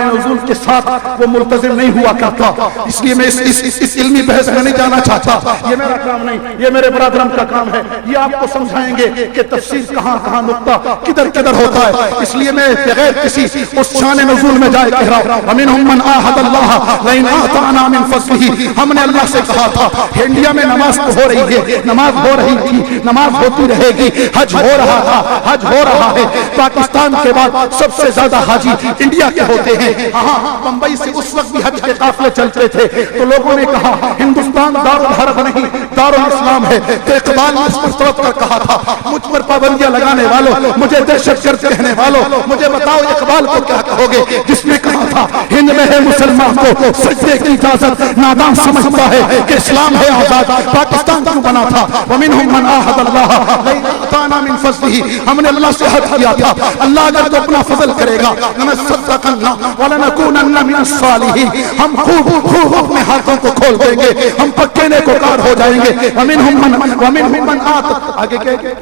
نزول کے ساتھ وہ ملتزم نہیں ہوا کرتا، اس لیے میں اس علمی بحث میں نہیں جانا چاہتا، یہ میرا کام نہیں، یہ میرے برادرم کا کام ہے، یہ آپ کو سمجھائیں گے کہ تفسیر کہاں نقطہ کدھر ہوتا ہے۔ اس لیے میں بغیر کسی اس شان نزول میں جائے کہہ رہا ہوں وَمِنْهُمْ مَنْ آهَدَ اللَّهَ لَئِنْ آتَانَا مِنْ فَضْلِهِ۔ ہم نے اللہ سے کہا تھا انڈیا میں نماز تو ہو رہی ہے، نماز ہو رہی تھی، نماز ہوتی رہے گی، حج ہو رہا تھا، حج ہو رہا ہے، پاکستان کے بعد سب سے زیادہ حاجی انڈیا کے ہوتے ہیں۔ ہاں بمبئی سے اس وقت بھی حج کے قافلے چلتے تھے تو لوگوں نے کہا ہندوستان دارالحرب نہیں دارالاسلام ہے، تو اقبال نے اس پر سوچ کر کہا تھا مجھ پر پابندیاں لگانے والوں، مجھے دہشت گرد کہنے والوں، مجھے بتاؤ اقبال کو کیا کہو گے جس نے کہا تھا ہند میں ہے مسلمان کو سجدے کی اجازت، نادان سمجھتا ہے کہ اسلام ہے آزاد، پاکستان کیوں بنا تھا؟ وَمِنْهُمْ مَنْ آهَدَ اللَّهَ لَئِنْ آتَانَا مِنْ فَضْلِهِ۔ ہم نے اللہ سے عہد کیا تھا اللہ اگر تو اپنا فضل کرے گا لَنَصَّدَّقَنَّ وَلَنَكُونَنَّ مِنَ الصَّالِحِينَ، ہم خوب اپنے ہاتھوں کو کھول دیں گے، ہم پکے نیکوکار ہو جائیں گے۔ وَمِنْهُمْ مَنْ آتَ آگے کہ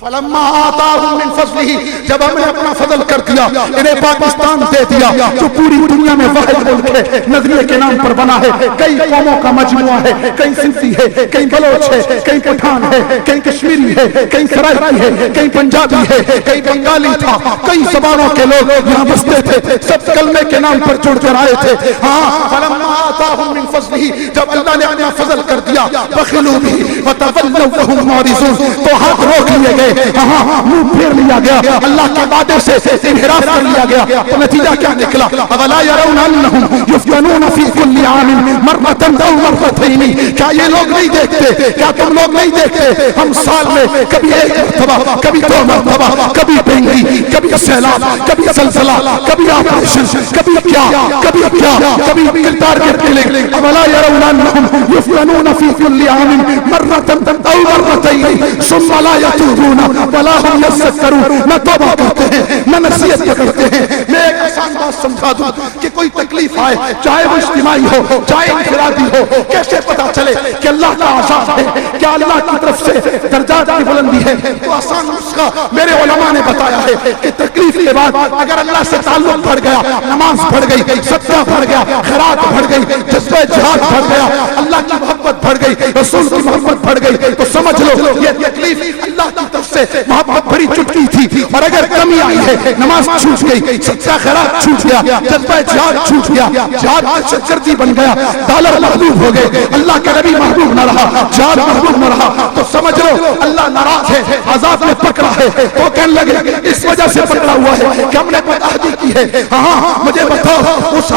فلما آتاهم من فضله، جب ہم نے اپنا فضل کر دیا انہیں پاکستان دے دیا جو پوری دنیا میں واحد ملک ہے، نظریے کے نام پر بنا ہے، کئی قوموں کا مجموعہ ہے، کئی سندھی ہے، کئی بلوچ ہے، کئی پٹھان ہے، کئی کشمیری ہے، کئی سرائکی ہے، کئی پنجابی ہے، کئی بنگالی تھا، کئی زبانوں کے لوگ یہاں بستے تھے، سب کلمے کے نام پر جڑ کر آئے تھے۔ ہاں فلما آتاهم من فضله، جب اللہ نے اپنا فضل کر دیا دیا بخلوا به وتولوا وهم معرضون، تو ہاتھ روک لیے گئے، ہاں منہ پھیر لیا گیا، اللہ کے وعدے سے انحراف کر لیا گیا، تو نتیجہ کیا نکلا؟ اولا يرون انهم يفتنون في كل عام مرة او مرتين، کیا یہ لوگ نہیں دیکھتے، کیا تم لوگ نہیں دیکھتے ہم سال میں کبھی ایک مرتبہ، کبھی دو مرتبہ، کبھی ڈینگی، کبھی سیلاب، کبھی زلزلہ، کبھی آپریشن، کبھی کیا، کبھی کیا، کبھی کردار کے کلنگ، اولا يرون انهم يفتنون في كل عام مرة او مرتين ثم لا يتوبون ولا هم يذكرون، نہ توبہ کرتے ہیں نہ نصیحت کرتے ہیں۔ میں ایک آسان بات سمجھا دوں کہ کوئی تکلیف آئے، چاہے وہ اجتماعی ہو چاہے انفرادی ہو، کیسے پتا چلے کہ اللہ کا عذاب ہے، کیا اللہ کی طرف سے درجات کی بلندی ہے؟ تو آسان نسخہ میرے علماء نے بتایا ہے کہ تکلیف کے بعد اگر اللہ سے تعلق بڑھ گیا، نماز بڑھ گئی، صدقہ بڑھ گیا، خیرات بڑھ گئی، جذبہ جہاد بڑھ گیا، اللہ کی محبت بڑھ گئی، رسول کی محبت بڑھ گئی، تو سمجھ لو یہ تکلیف اللہ کی طرف سے محبت بھری چٹکی تھی۔ اور اگر کمی آئی ہے، نماز چھوٹ گئی، صدقہ خیرات چھوٹ گیا، جذبہ جہاد چھوٹ گیا، جہاد سے سردی بن گیا، ڈالر محبوب ہو گئے، اللہ کا نبی محبوب نہ رہا، جہاد محبوب نہ رہا، تو سمجھ لو اللہ ناراض ہے، عذاب میں پکڑا ہے۔ تو کہنے لگے اس وجہ سے پکڑا ہوا ہے کہ ہم نے بدعہدی کی ہے۔ ہاں مجھے بتاؤ اس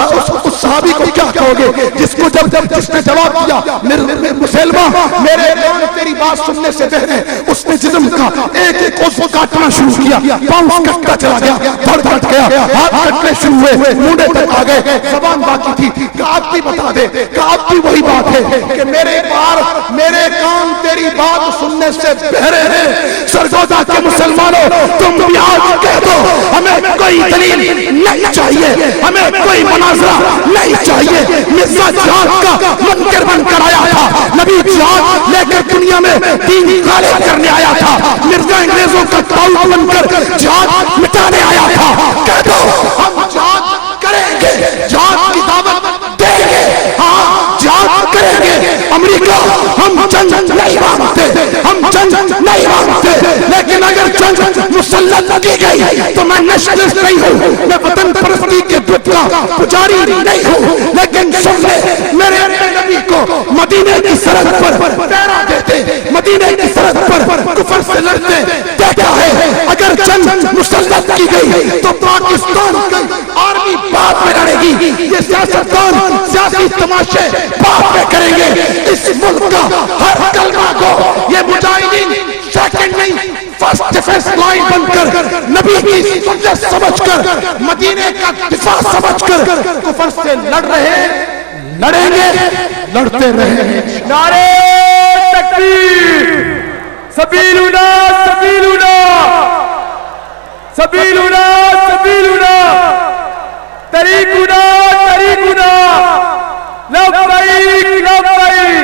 صحابی کو کیا کہو گے جس نے جواب دیا مسلمہ میرے کان تیری بات سننے سے بہرے، اس نے جسم کا ایک ایک عضو کاٹنا شروع کیا، پاؤں کٹتا چلا گیا، دھڑ کٹ گیا، ہاتھ کٹنے شروع ہوئے، مونڈے تک آ گئے، زبان باقی تھی۔ کہ آپ بھی بتا دے کہ آپ بھی وہی بات ہے کہ میرے کان تیری بات سننے سے بہرے ہیں۔ سرگودا کے مسلمانوں تم بھی آج کہہ دو ہمیں کوئی دلیل نہیں چاہیے، ہمیں کوئی مناظرہ نہیں چاہیے۔ مرزا جہاد کا منکر بن کر آیا تھا، نبی جہاد لے کر دنیا میں دین غالب کرنے آیا تھا، مرزا انگریزوں کا تاؤ بن کر جہاد مٹانے آیا تھا۔ کہہ دو ہم جہاد کریں گے، جہاد کی دعوت دیں گے، ہاں جہاد کریں گے۔ امریکہ ہم جنگ نہیں مانتے، ہم جنگ نہیں مانتے، لیکن اگر جنگ مسلط کی گئی تو میں نیشنلسٹ نہیں ہوں، میں وطن پرستی کے بت کا پجاری نہیں ہوں، لیکن سن لے میرے نبی کو مدینے کی سرحد پر پہرا دیتے، مدینے کی سرحد پر کفر سے لڑتے دیکھا ہے۔ اگر جنگ مسلط کی گئی تو پاکستان کی آرمی بعد میں لڑے گی، یہ سیاستدان سیاسی تماشے بعد میں کریں گے۔ اس ملک کا ہر کلمہ کو یہ مجاہدین سیکنڈ نہیں فرسٹ ڈیفنس لائن بن کر نبی کی سنت سمجھ کر مدینے کا دفاع سمجھ کر کفر سے لڑ رہے، لڑیں گے، لڑتے رہیں۔ نعرے تکبیر، سبیلنا سبیلنا سبیلنا سبیلنا، طریقنا طریقنا، لبیک لبیک۔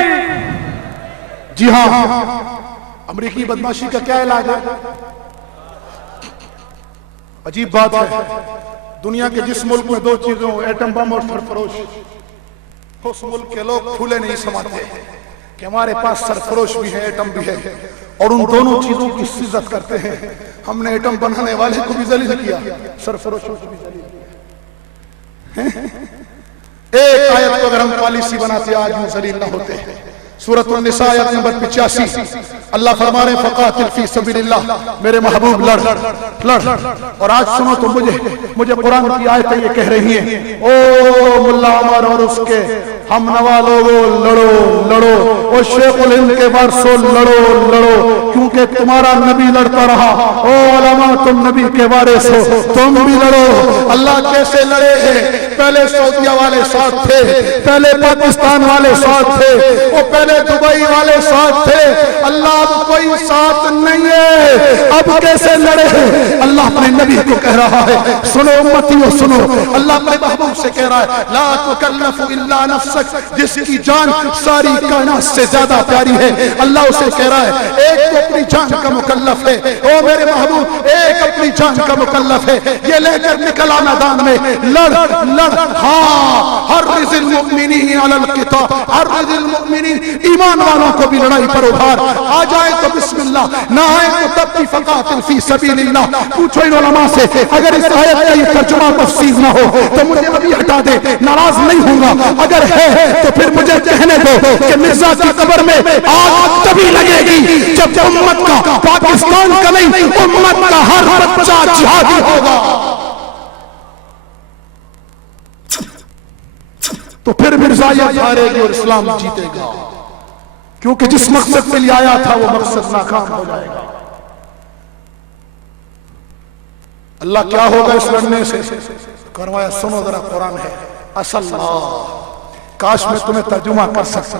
جی ہاں، امریکی بدماشی کا کیا علاج ہے؟ عجیب بات ہے، دنیا کے جس ملک میں دو چیزوں ایٹم بم اور سرفروش، اس ملک کے لوگ پھولے نہیں سماتے کہ ہمارے پاس سرفروش بھی ہے، ایٹم بھی ہے، اور ان دونوں چیزوں کی عزت کرتے ہیں۔ ہم نے ایٹم بنانے والے کو بھی ذلیل کیا، سرفروشوں کو بھی ذلیل کیا۔ ایک آیت کو اگر ہم پالیسی بناتے آج ہم ذلیل نہ ہوتے۔ سورۃ النساء آیت نمبر 85، اللہ فرما رہے ہیں فقاتل فی سبیل اللہ، میرے محبوب لڑ لڑ۔ اور آج سنو تو مجھے قرآن کی آیتیں یہ کہہ رہی ہیں، او ملا عمر اور اس کے ہم نوا لوگو لڑو لڑو، او شیخ الہند کے وارثو لڑو لڑو، کیونکہ تمہارا نبی لڑتا رہا۔ او علماء تم نبی کے وارث ہو، تم بھی لڑو۔ اللہ کیسے لڑے ہیں؟ پہلے سعودیہ والے ساتھ تھے، پہلے پاکستان والے ساتھ تھے، وہ پہلے دبئی والے ساتھ تھے، اللہ اب کوئی ساتھ نہیں ہے۔ اب کیسے لڑے ہیں؟ اللہ اپنے نبی کو کہہ رہا ہے، سنو امتیوں سنو، اللہ اپنے محبوب سے کہہ رہا ہے لا تکلف الا نفسک، جس کی جان ساری کائنات سے زیادہ پیاری ہے، اللہ اسے کہہ رہا ہے ایک تو اپنی جان کا مکلف ہے، او میرے محبوب ایک اپنی جان کا مکلف ہے، یہ لے کر نکلا میدان میں، لڑ لڑ۔ ہاں حرض المؤمنین علی القتال، حرض المؤمنین، ایمان والوں کو بھی لڑائی پر ابھار، آ جائے تو بسم اللہ، نہ آئے تو تب بھی فقاتل فی سبیل اللہ۔ پوچھو ان علماء سے اگر اس آیت کا یہ ترجمہ تفسیر نہ ہو تو مجھے ابھی ہٹا دے ناراض نہیں ہوں گا، اگر ہے تو پھر مجھے کہنے دو کہ مرزا کی قبر میں آگ تبھی لگے گی جب امت کا، پاکستان کا نہیں، امت کا ہر بچہ جہادی ہوگا، تو پھر مرزائیت ہارے گی اور اسلام جیتے گا، کیونکہ جس مقصد کے لیے آیا تھا وہ مقصد ناکام ہو جائے گا۔ اللہ کیا ہوگا اس لڑنے سے؟ کروایا سنو ذرا، قرآن ہے، اصل اللہ، کاش میں تمہیں ترجمہ کر سکتا،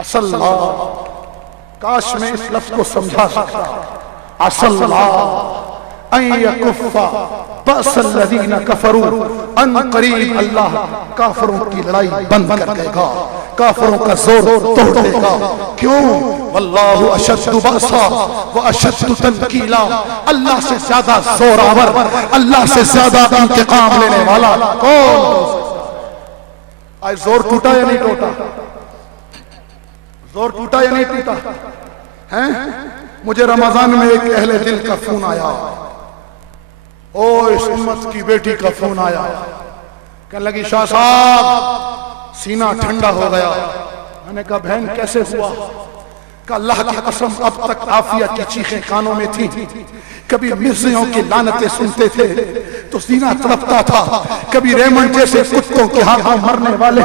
اصل اللہ، کاش میں اس لفظ کو سمجھا سکتا، اصل اللہ ان یکف بأس الذین کفروا، ان قریب اللہ کافروں کی لڑائی بند کر دے گا، کافروں کا زور توڑ دے گا، کیوں؟ واللہ اشد بأسا واشد تنکیلا، اللہ سے زیادہ زور آور، اللہ سے زیادہ انتقام لینے والا کون؟ آج زور ٹوٹا یا نہیں ٹوٹا؟ زور ٹوٹا یا نہیں ٹوٹا؟ ہیں؟ مجھے رمضان میں ایک اہل دل کا فون آیا، او اس امت کی بیٹی کا فون آیا، کہنے لگی شاہ صاحب سینہ ٹھنڈا ہو گیا۔ میں نے کہا بہن کیسے ہوا؟ کہ اللہ کی قسم اب تک عافیہ کی چیخیں کانوں میں تھی، کبھی مرزیوں کی لعنتیں سنتے تھے تو سینہ تڑپتا تھا، کبھی ریمنڈ جیسے کتوں کے ہاتھوں مرنے والے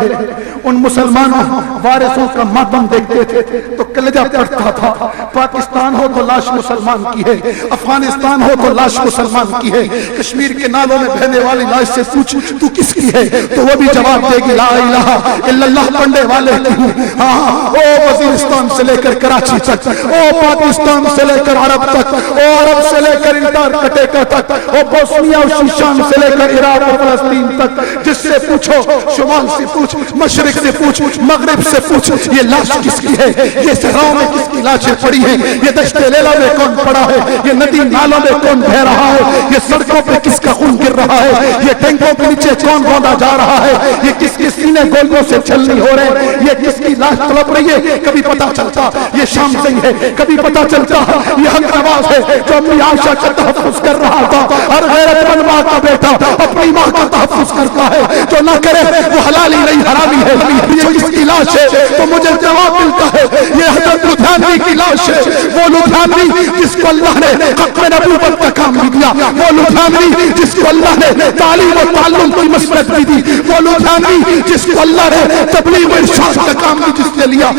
ان مسلمانوں وارثوں کا ماتم دیکھتے تھے تو کلیجہ پھٹتا تھا۔ پاکستان ہو تو لاش مسلمان کی ہے، افغانستان ہو تو لاش مسلمان کی ہے، کشمیر کے نالوں میں بہنے والی لاش سے پوچھ تو کس کی ہے تو وہ بھی جواب دے گی لا الہ الا اللہ پڑھنے والے کی ہوں۔ ہاں، او وزیرستان سے لے کر کراچی تک، او پاکستان سے لے کر عرب تک، او عرب سے لے کر انٹارکٹیکا تک، او بوسنیا اور شیشان سے لے کر عراق اور فلسطین تک، جس سے پوچھو، شمال سے پوچھ، مشرق سے پوچھ، مغرب سے پوچھ، یہ لاش کس کی ہے، یہ صحراؤں میں کس کی لاشیں پڑی ہیں، یہ دشت لیلا میں کون پڑا ہے، یہ ندی نالوں میں کون بہہ رہا ہے، یہ سڑکوں پہ کس کا خون گر رہا ہے، یہ ٹینکوں کے نیچے کون روندا جا رہا ہے، یہ کس کے سینے گولیوں سے چھلنی ہو رہے ہیں، یہ کس کی لاش تڑپ رہی ہے، کبھی پتا چلتا یہ شام سنگ ہے، کبھی پتا چلتا یہ حق نواز ہے جو اپنی عائشہ کا تحفظ کر رہا تھا۔ ہر غیرت مند ماں کا بیٹا اپنی ماں کا تحفظ کرتا ہے، جو نہ کرے وہ حلالی نہیں حرامی ہے۔ یہ کس کی لاش ہے تو مجھے جواب ملتا ہے یہ حضرت لدھیانوی کی لاش ہے، وہ لدھیانوی جس کو اللہ نے حق نبوت کا کام بھی دیا، وہ لدھیانوی جس کو اللہ نے تعلیم و تعلم کی مسلط بھی دی، وہ لدھیانوی جس کو اللہ نے تبلیغ و ارشاد کا کام بھی جس نے لیا۔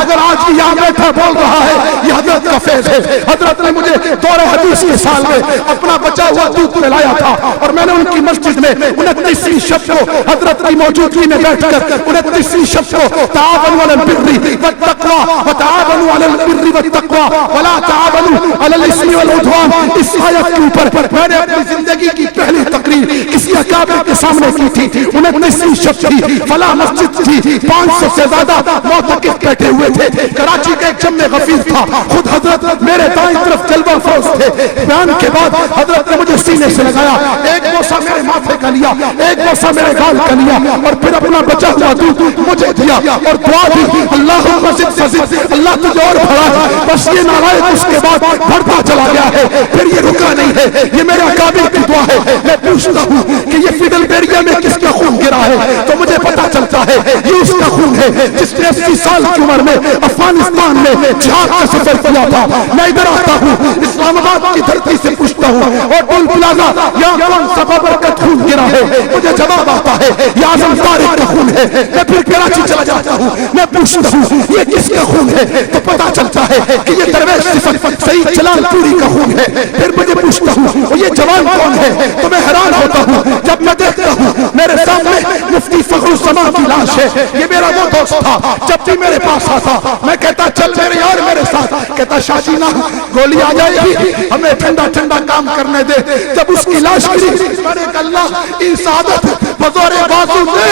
اگر آج بھی یہاں بیٹھا بول رہا ہے یہ حضرت کا فیض ہے۔ حضرت نے مجھے دور حدیث کے سال میں اپنا بچا ہوا دودھ پلایا تھا اور میں نے ان کی مسجد میں 29ویں شب کو حضرت کی موجودگی میں بیٹھ کر 29ویں شب کو تعاونوا علی البر والتقوی وتعاونوا علی البر والتقوی ولا تعاونوا علی الاثم والعدوان، اس آیت کے اوپر میں نے اپنی زندگی کی پہلی تقریر کسی اکابر کے سامنے کی تھی۔ 29ویں شب تھی، فلاں مسجد تھی، 500 سے زیادہ معتکف بیٹھے ہوئے تھے، کراچی کا ایک جمع غفیر تھا، خود حضرت میرے دائیں طرف جلوہ فروز تھے۔ بیان کے بعد حضرت نے مجھے سینے سے لگایا، ایک بوسہ میرے ماتھے کا لیا، ایک بوسہ میرے گال کا لیا اور پھر اپنا بچا ہوا دودھ مجھے دیا اور دعا دی اللہم زد فزد، اللہ تجھے اور بڑھا۔ بس یہ نعرہ اس کے بعد بڑھتا چلا گیا ہے، پھر یہ رکا نہیں ہے، یہ میرے اکابر کی دعا ہے۔ میں پوچھتا ہوں کہ یہ فیڈل بیریا میں کس کا خون گرا ہے تو مجھے پتا چلتا ہے یہ اس کا خون ہے جس نے 80 سال کی عمر میں افغانستان میں جہاد کا سفر کیا تھا۔ میں ادھر آتا ہوں اسلام آباد کی دھرتی سے پوچھتا ہوں اور ٹول پلازا یہاں کون سا بابرکت خون گرا ہے، مجھے جواب آتا ہے یہ اعظم طارق کا خون ہے۔ میں پھر کراچی چلا جاتا ہوں، میں پوچھتا ہوں یہ کس کا خون ہے تو پتا چلتا ہے کہ یہ درویش صفت سعید جلال پوری کا خون ہے۔ پھر مجھے پوچھتا ہوں یہ جوان کون ہے تو میں حیران ہوتا ہوں جب میں دیکھتا ہوں میرے سامنے مفتی فخر الزمان کی لاش ہے۔ یہ میرا وہ دوست تھا، جب بھی میرے پاس آتا میں کہتا چل میرے یار میرے ساتھ، کہتا شاہ جی نہ گولی آ جائے گی، ہمیں ٹھنڈا ٹھنڈا کام کرنے دے۔ جب اس کی لاش گری میں نے کہا اللہ ان سعادت بزور بازو دے،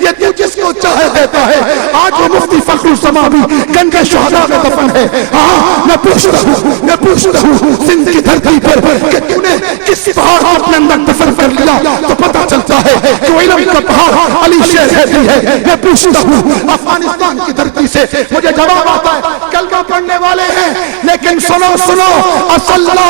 یہ تو جس کو چاہے دیتا ہے۔ آج وہ مفتی فخر الزمان بھی گنج شہداء میں دفن ہے۔ ہاں میں پوچھتا ہوں سندھ کی دھرتی پر کہ تو نے کس پہاڑ کو اپنے اندر دفن کر لیا تو پتا چلتا ہے کہ وہ علم کا پہاڑ علی شیر ہے۔ میں پوچھتا ہوں افغانستان کی دھرتی سے مجھے جواب آتا ہے کہ کلمہ پڑھنے والے ہیں، لیکن سنو سنو، اصلّہ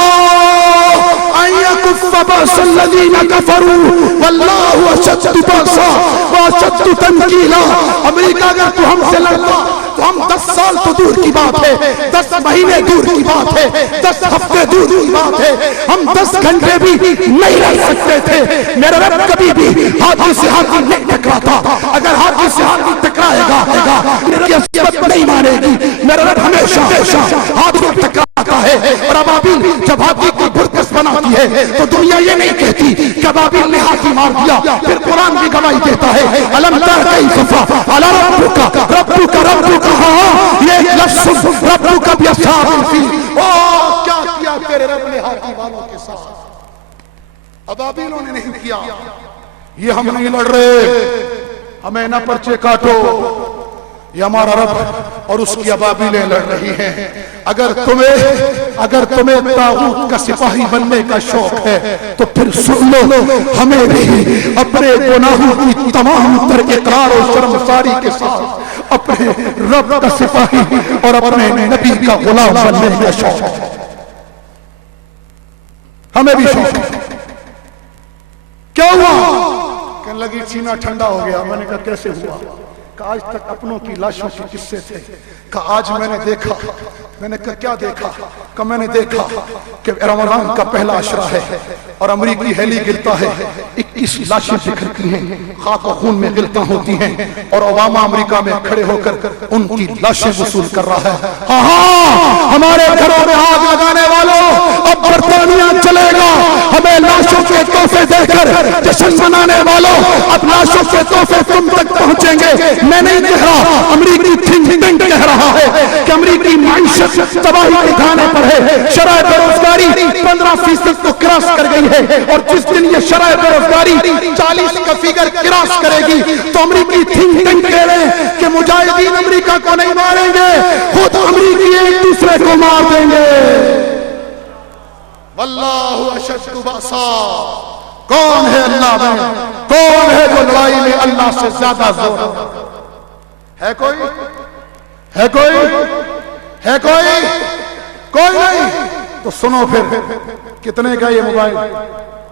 ان یکف بأس الذین کفروا واللہ اشد بأسا واشد تنکیلا۔ امریکہ اگر تو ہم سے لڑتا تو ہم 10 سال تو دور کی بات ہے، 10 مہینے دور کی بات ہے، 10 ہفتے دور کی بات ہے، ہم 10 گھنٹے بھی نہیں رہ سکتے تھے۔ میرا رب کبھی بھی ہاتھی سے ہاتھی نہیں ٹکراتا، اگر ہاتھی سے ہاتھی ٹکرائے گا میری عصمت نہیں مانے گی۔ میرا رب ہمیشہ ہاتھی ٹکراتا ہے، اور ابابیل جب ہاتھی کو برکس بناتی ہے تو دنیا یہ نہیں کہتی کہ ابابیل نے ہاتھی مار دیا، پھر قرآن بھی گواہی دیتا ہے الم تر کیف فعل ربک ہاں، یہ لفظ ربک باصحاب الفیل، کیا کیا تیرے رب نے ہاتھی والوں کے ساتھ؟ ابابیلوں نے نہیں کیا۔ یہ ہم نہیں لڑ رہے، ہمیں نہ پرچے کاٹو، یہ ہمارا رب اور اس کی ابابیلیں لڑ رہی ہیں۔ اگر تمہیں طاغوت کا سپاہی بننے کا شوق ہے تو پھر سن لو، ہمیں بھی اپنے گناہوں کی تمام تر اقرار و شرمساری کے ساتھ اپنے رب کا سپاہی اور اپنے نبی کا غلام بننے کا شوق ہے، ہمیں بھی شوق ہے۔ کیا ہوا؟ کہنے لگی سینہ ٹھنڈا ہو گیا۔ میں نے کہا کیسے ہوا؟ کہ آج تک اپنوں کی لاشوں کے قصے تھے، کہ آج میں نے دیکھا۔ میں نے کہا کیا دیکھا؟ کہ میں نے دیکھا کہ رمضان کا پہلا عشرہ ہے اور امریکی ہیلی گرتا ہے، 21 لاشیں بکھرتی ہیں، خاک و خون میں غلطاں ہوتی ہیں، اور اوباما امریکہ میں کھڑے ہو کر ان کی لاشیں وصول کر رہا ہے۔ ہاں ہمارے گھروں میں آگ لگانے والوں، اب برطانیہ چلے گا۔ ہمیں لاشوں کے تحفے دے کر جشن منانے والوں، اب لاشوں کے تحفے تم تک پہنچیں گے۔ میں نہیں کہہ رہا، امریکی تھنک ٹینک کہہ رہا ہے کہ امریکی معیشت تباہی کے دھانے پر ہے، شرح بے-روزگاری 15% کو کراس کر گئی ہے، اور جس دن یہ شرح بے-روزگاری 40 کا فیگر کراس کرے گی تو امریکی تھنک ٹینک کہہ رہے ہیں کہ مجاہدین امریکہ کو نہیں ماریں گے، خود امریکی ایک دوسرے کو مار دیں گے۔ واللہ اشد بأسا، کون ہے اللہ میں؟ کون ہے جو لڑائی میں اللہ سے زیادہ زور ہے؟ کوئی ہے؟ کوئی ہے؟ کوئی نہیں؟ تو سنو پھر، کتنے کا یہ موبائل؟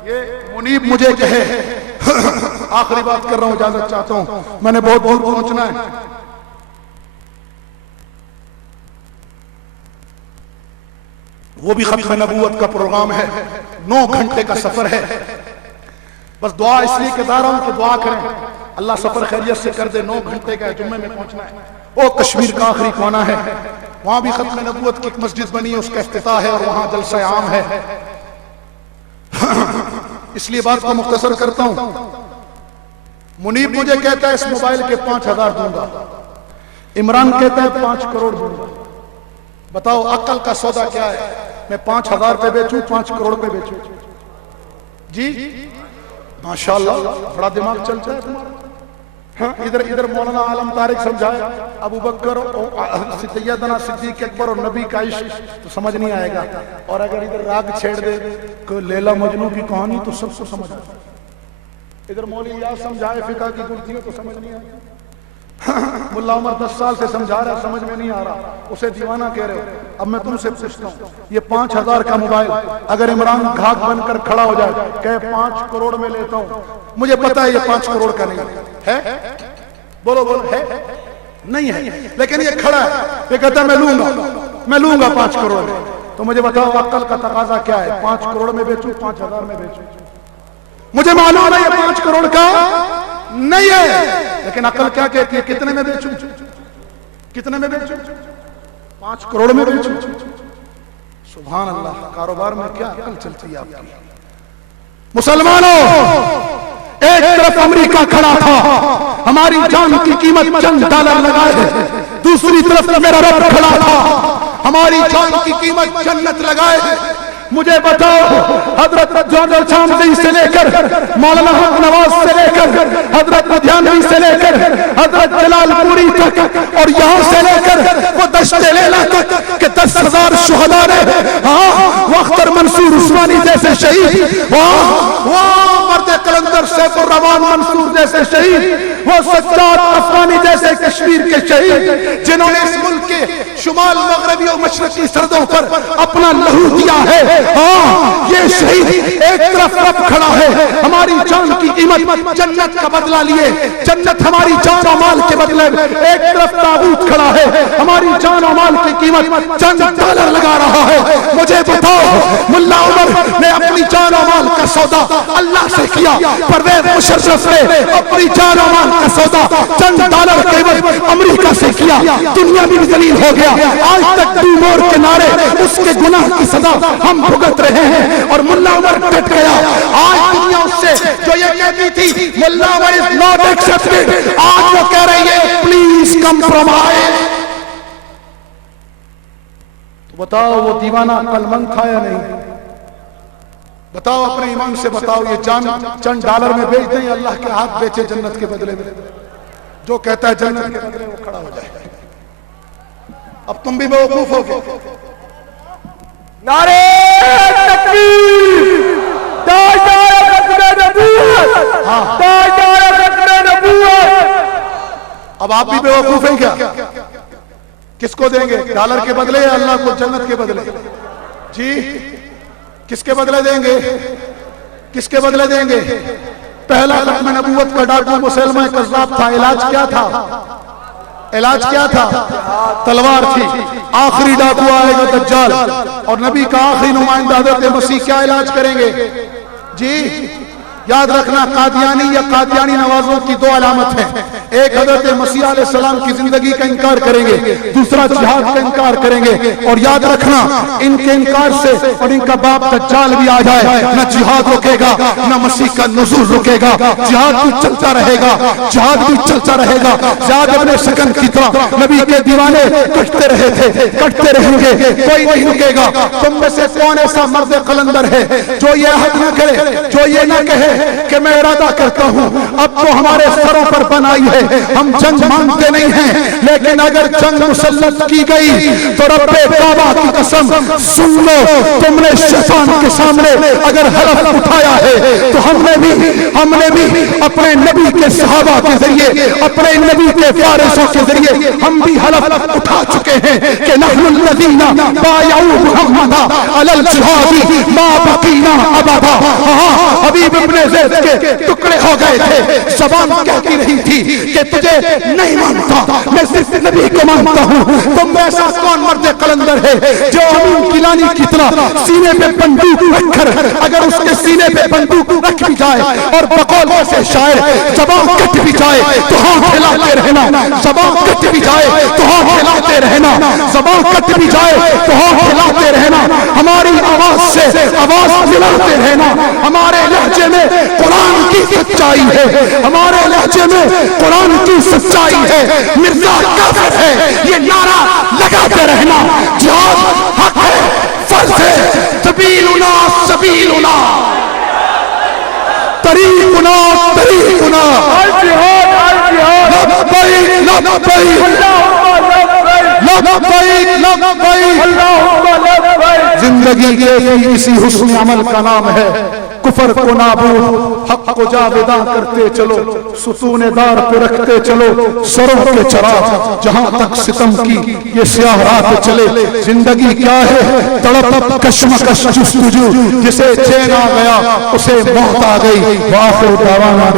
یہ منیب مجھے کہے، آخری بات کر رہا ہوں، اجازت چاہتا ہوں، میں نے بہت دور پہنچنا ہے۔ وہ بھی ختم نبوت کا پروگرام ہے، 9 گھنٹے کا سفر ہے۔ بس دعا اس لیے کہتا رہا ہوں کہ دعا کریں اللہ سفر خیریت سے کر دے۔ 9 گھنٹے کا جمعے میں پہنچنا ہے۔ وہ کشمیر کا آخری کونا ہے، وہاں بھی ختم نبوت کی ایک مسجد بنی ہے، اس کا افتتاح ہے، اور وہاں جلسہ عام ہے۔ اس لیے بات کو مختصر کرتا ہوں۔ منیب مجھے کہتا ہے اس موبائل کے 5000 دوں گا، عمران کہتا ہے 5 کروڑ دوں گا۔ بتاؤ عقل کا سودا کیا ہے؟ میں 5000 پہ بیچوں، 5 کروڑ پہ بیچوں؟ جی ماشاءاللہ بڑا دماغ چلتا ہے تمہارا۔ ہاں ادھر مولانا عالم طارق سمجھائے ابو بکر سیدنا صدیق اکبر اور نبی کا عشق تو سمجھ نہیں آئے گا، اور اگر ادھر راگ چھیڑ دے کہ لیلا مجنو کی کہانی تو سب کو سمجھ آئے گا۔ ادھر مولوی الیاس سمجھائے فقہ کی گلتیوں تو سمجھ نہیں آئے گا۔ ملا عمر 10 سال سے سمجھا رہا ہے، سمجھ میں نہیں آ رہا، اسے دیوانہ کہہ رہے ہو۔ اب میں تم سے پوچھتا ہوں، یہ 5000 کا موبائل اگر عمران گھاٹ بن کر کھڑا ہو جائے کہ 5 کروڑ میں لیتا ہوں، مجھے پتا ہے یہ 5 کروڑ کا نہیں ہے، بولو ہے نہیں ہے، لیکن یہ کھڑا ہے، یہ کہتا ہے میں لوں گا 5 کروڑ میں، تو مجھے بتاؤ عقل کا تقاضا کیا ہے؟ 5 کروڑ میں بیچوں، 5000 میں بیچوں؟ مجھے معلوم ہے یہ 5 کروڑ کا نہیں ہے، لیکن عقل کیا کہتی ہے؟ کتنے میں بیچوں؟ کتنے میں بیچوں؟ 5 کروڑ میں بیچوں؟ سبحان اللہ، کاروبار میں کیا عقل چلتی ہے آپ کی۔ مسلمانوں، ایک طرف امریکہ کھڑا تھا، ہماری جان کی قیمت چند ڈالر لگائے، دوسری طرف میرا رب کھڑا تھا، ہماری جان کی قیمت جنت لگائے۔ مجھے بتاؤ، حضرت جوہر شاملی سے لے کر مولانا حق نواز سے لے کر حضرت مدھیانوی سے لے کر حضرت جلال پوری تک، اور یہاں سے لے کر وہ دشت لیلا تک کہ 10,000 شہداء نے، وہ اختر منصور عثمانی جیسے شہید، وہ مرد قلندر سیف الرحمان منصور جیسے شہید، وہ سجاد افغانی جیسے کشمیر کے شہید، جنہوں نے اس ملک کے شمال مغربی اور مشرقی سرحدوں پر اپنا لہو دیا ہے. ہاں یہ شہید ایک طرف رب کھڑا ہے ہماری جان کی قیمت جنت کا بدلہ لیے, جنت ہماری جان و مال کے بدلے, ایک طرف طاغوت کھڑا ہے ہماری جان و مال کی قیمت چند ڈالر لگا رہا ہے. مجھے بتاؤ ملا عمر نے اپنی جان و مال کا سودا اللہ سے کیا, پرویز مشرف نے اپنی جان و مال کا سودا چند ڈالر کے عوض امریکہ سے کیا, دنیا بھی ذلیل ہو گیا. آج تک ڈو مور کے نعرے اس کے گناہ کی سزا ہم بھگت رہے ہیں اور ملا عمر ڈٹ گیا. آج دنیا اس سے جو یہ کہتی تھی ملا عمر از ناٹ ایکسپٹڈ, آج وہ کہہ رہی ہے پلیز کمپرومائز. تو بتاؤ وہ دیوانہ کلمنگ تھا یا نہیں؟ بتاؤ اپنے ایمان سے بتاؤ یہ جان چند ڈالر میں بیچ دیں, اللہ کے ہاتھ بیچے جنت کے بدلے میں. جو کہتا ہے جنت کے بدلے وہ کھڑا ہو جائے. اب تم بھی بیوقوف ہو گئے. نعرے تکبیر, تاجدار ختم نبوت, تاجدار ختم نبوت. اب آپ بھی بیوقوف ہیں کیا؟ کس کو دیں گے, ڈالر کے بدلے یا اللہ کو جنت کے بدلے؟ جی کس کے بدلے دیں گے, کس کے بدلے دیں گے؟ پہلا ختم نبوت کا ڈاکو مسلمہ کذاب تھا, علاج کیا تھا؟ علاج کیا تھا؟ تلوار تھی. آخری ڈاکو آئے گا دجال, اور نبی کا آخری نمائندہ حضرت مسیح کیا علاج کریں گے؟ جی یاد رکھنا, قادیانی یا قادیانی نوازوں کی دو علامت ہیں. ایک حضرت مسیح علیہ السلام کی زندگی کا انکار کریں گے, دوسرا جہاد کا انکار کریں گے. اور یاد رکھنا ان کے انکار سے اور ان کا باپ دجال بھی آ جائے, نہ جہاد رکے گا نہ مسیح کا نزول رکے گا. جہاد بھی چلتا رہے گا, جہاد بھی چلتا رہے گا. زیاد ابن سکن کی طرح نبی کے دیوانے کٹتے رہے تھے, کٹتے رہیں گے, کوئی نہیں رکے گا. تم میں سے کون ایسا مرد قلندر ہے جو یہ عہد نہ کرے, جو یہ نہ کہے کہ میں ارادہ کرتا ہوں اب تو ہمارے سروں پر بنائی ہے, ہم جنگ مانگتے نہیں ہیں, لیکن اگر جنگ مسلط کی گئی تو رب کعبہ کی قسم سن لو, تم نے شیطان کے سامنے اگر حلف اٹھایا ہے تو ہم نے بھی اپنے نبی کے صحابہ کے ذریعے, اپنے نبی کے فارسوں کے ذریعے ہم بھی حلف اٹھا چکے ہیں کہ نحن الذین بایعوا محمدا علی الجہاد ما بقینا ابدا. حبیب ابن زید کے ٹکڑے ہو گئے تھے, زبان کہتی رہی تھی کہ تجھے نہیں مانتا, میں صرف نبی کو مانتا ہوں. تم ایسا کون مرد قلندر ہے جو امین گیلانی کی طرح سینے پہ بندوق رکھ کر, اگر اس کے سینے پہ بندوق رکھ بھی جائے اور بقول سے شاعر زبان کٹ بھی جائے تو ہاتھ ہلاتے رہنا, زبان کٹ بھی جائے تو ہاتھ ہلاتے رہنا, زبان کٹ بھی جائے تو ہاتھ ہلاتے رہنا, ہماری آواز سے آواز ملاتے رہنا. ہمارے لہجے میں قرآن کی سچائی ہے, ہمارے لہجے میں قرآن کی سچائی ہے. مرزا کافر ہے یہ نعرہ لگاتے رہنا. جہاد حق ہے, فرض ہے. سبیلنا سبیلنا, طریقنا طریقنا, الجہاد الجہاد, لبیک لبیک لبیک لبیک. زندگی کے اسی حسن عمل کا نام ہے کفر کو نابود, حق کو جاویداں کرتے چلو, ستون دار پہ رکھتے چلو سروں کے چراغ, جہاں تک ستم کی یہ سیاہ رات چلے. زندگی کیا ہے؟ تڑپ کشمکش جستجو, جسے چین آ گیا اسے موت آ گئی. وآخر دعوانا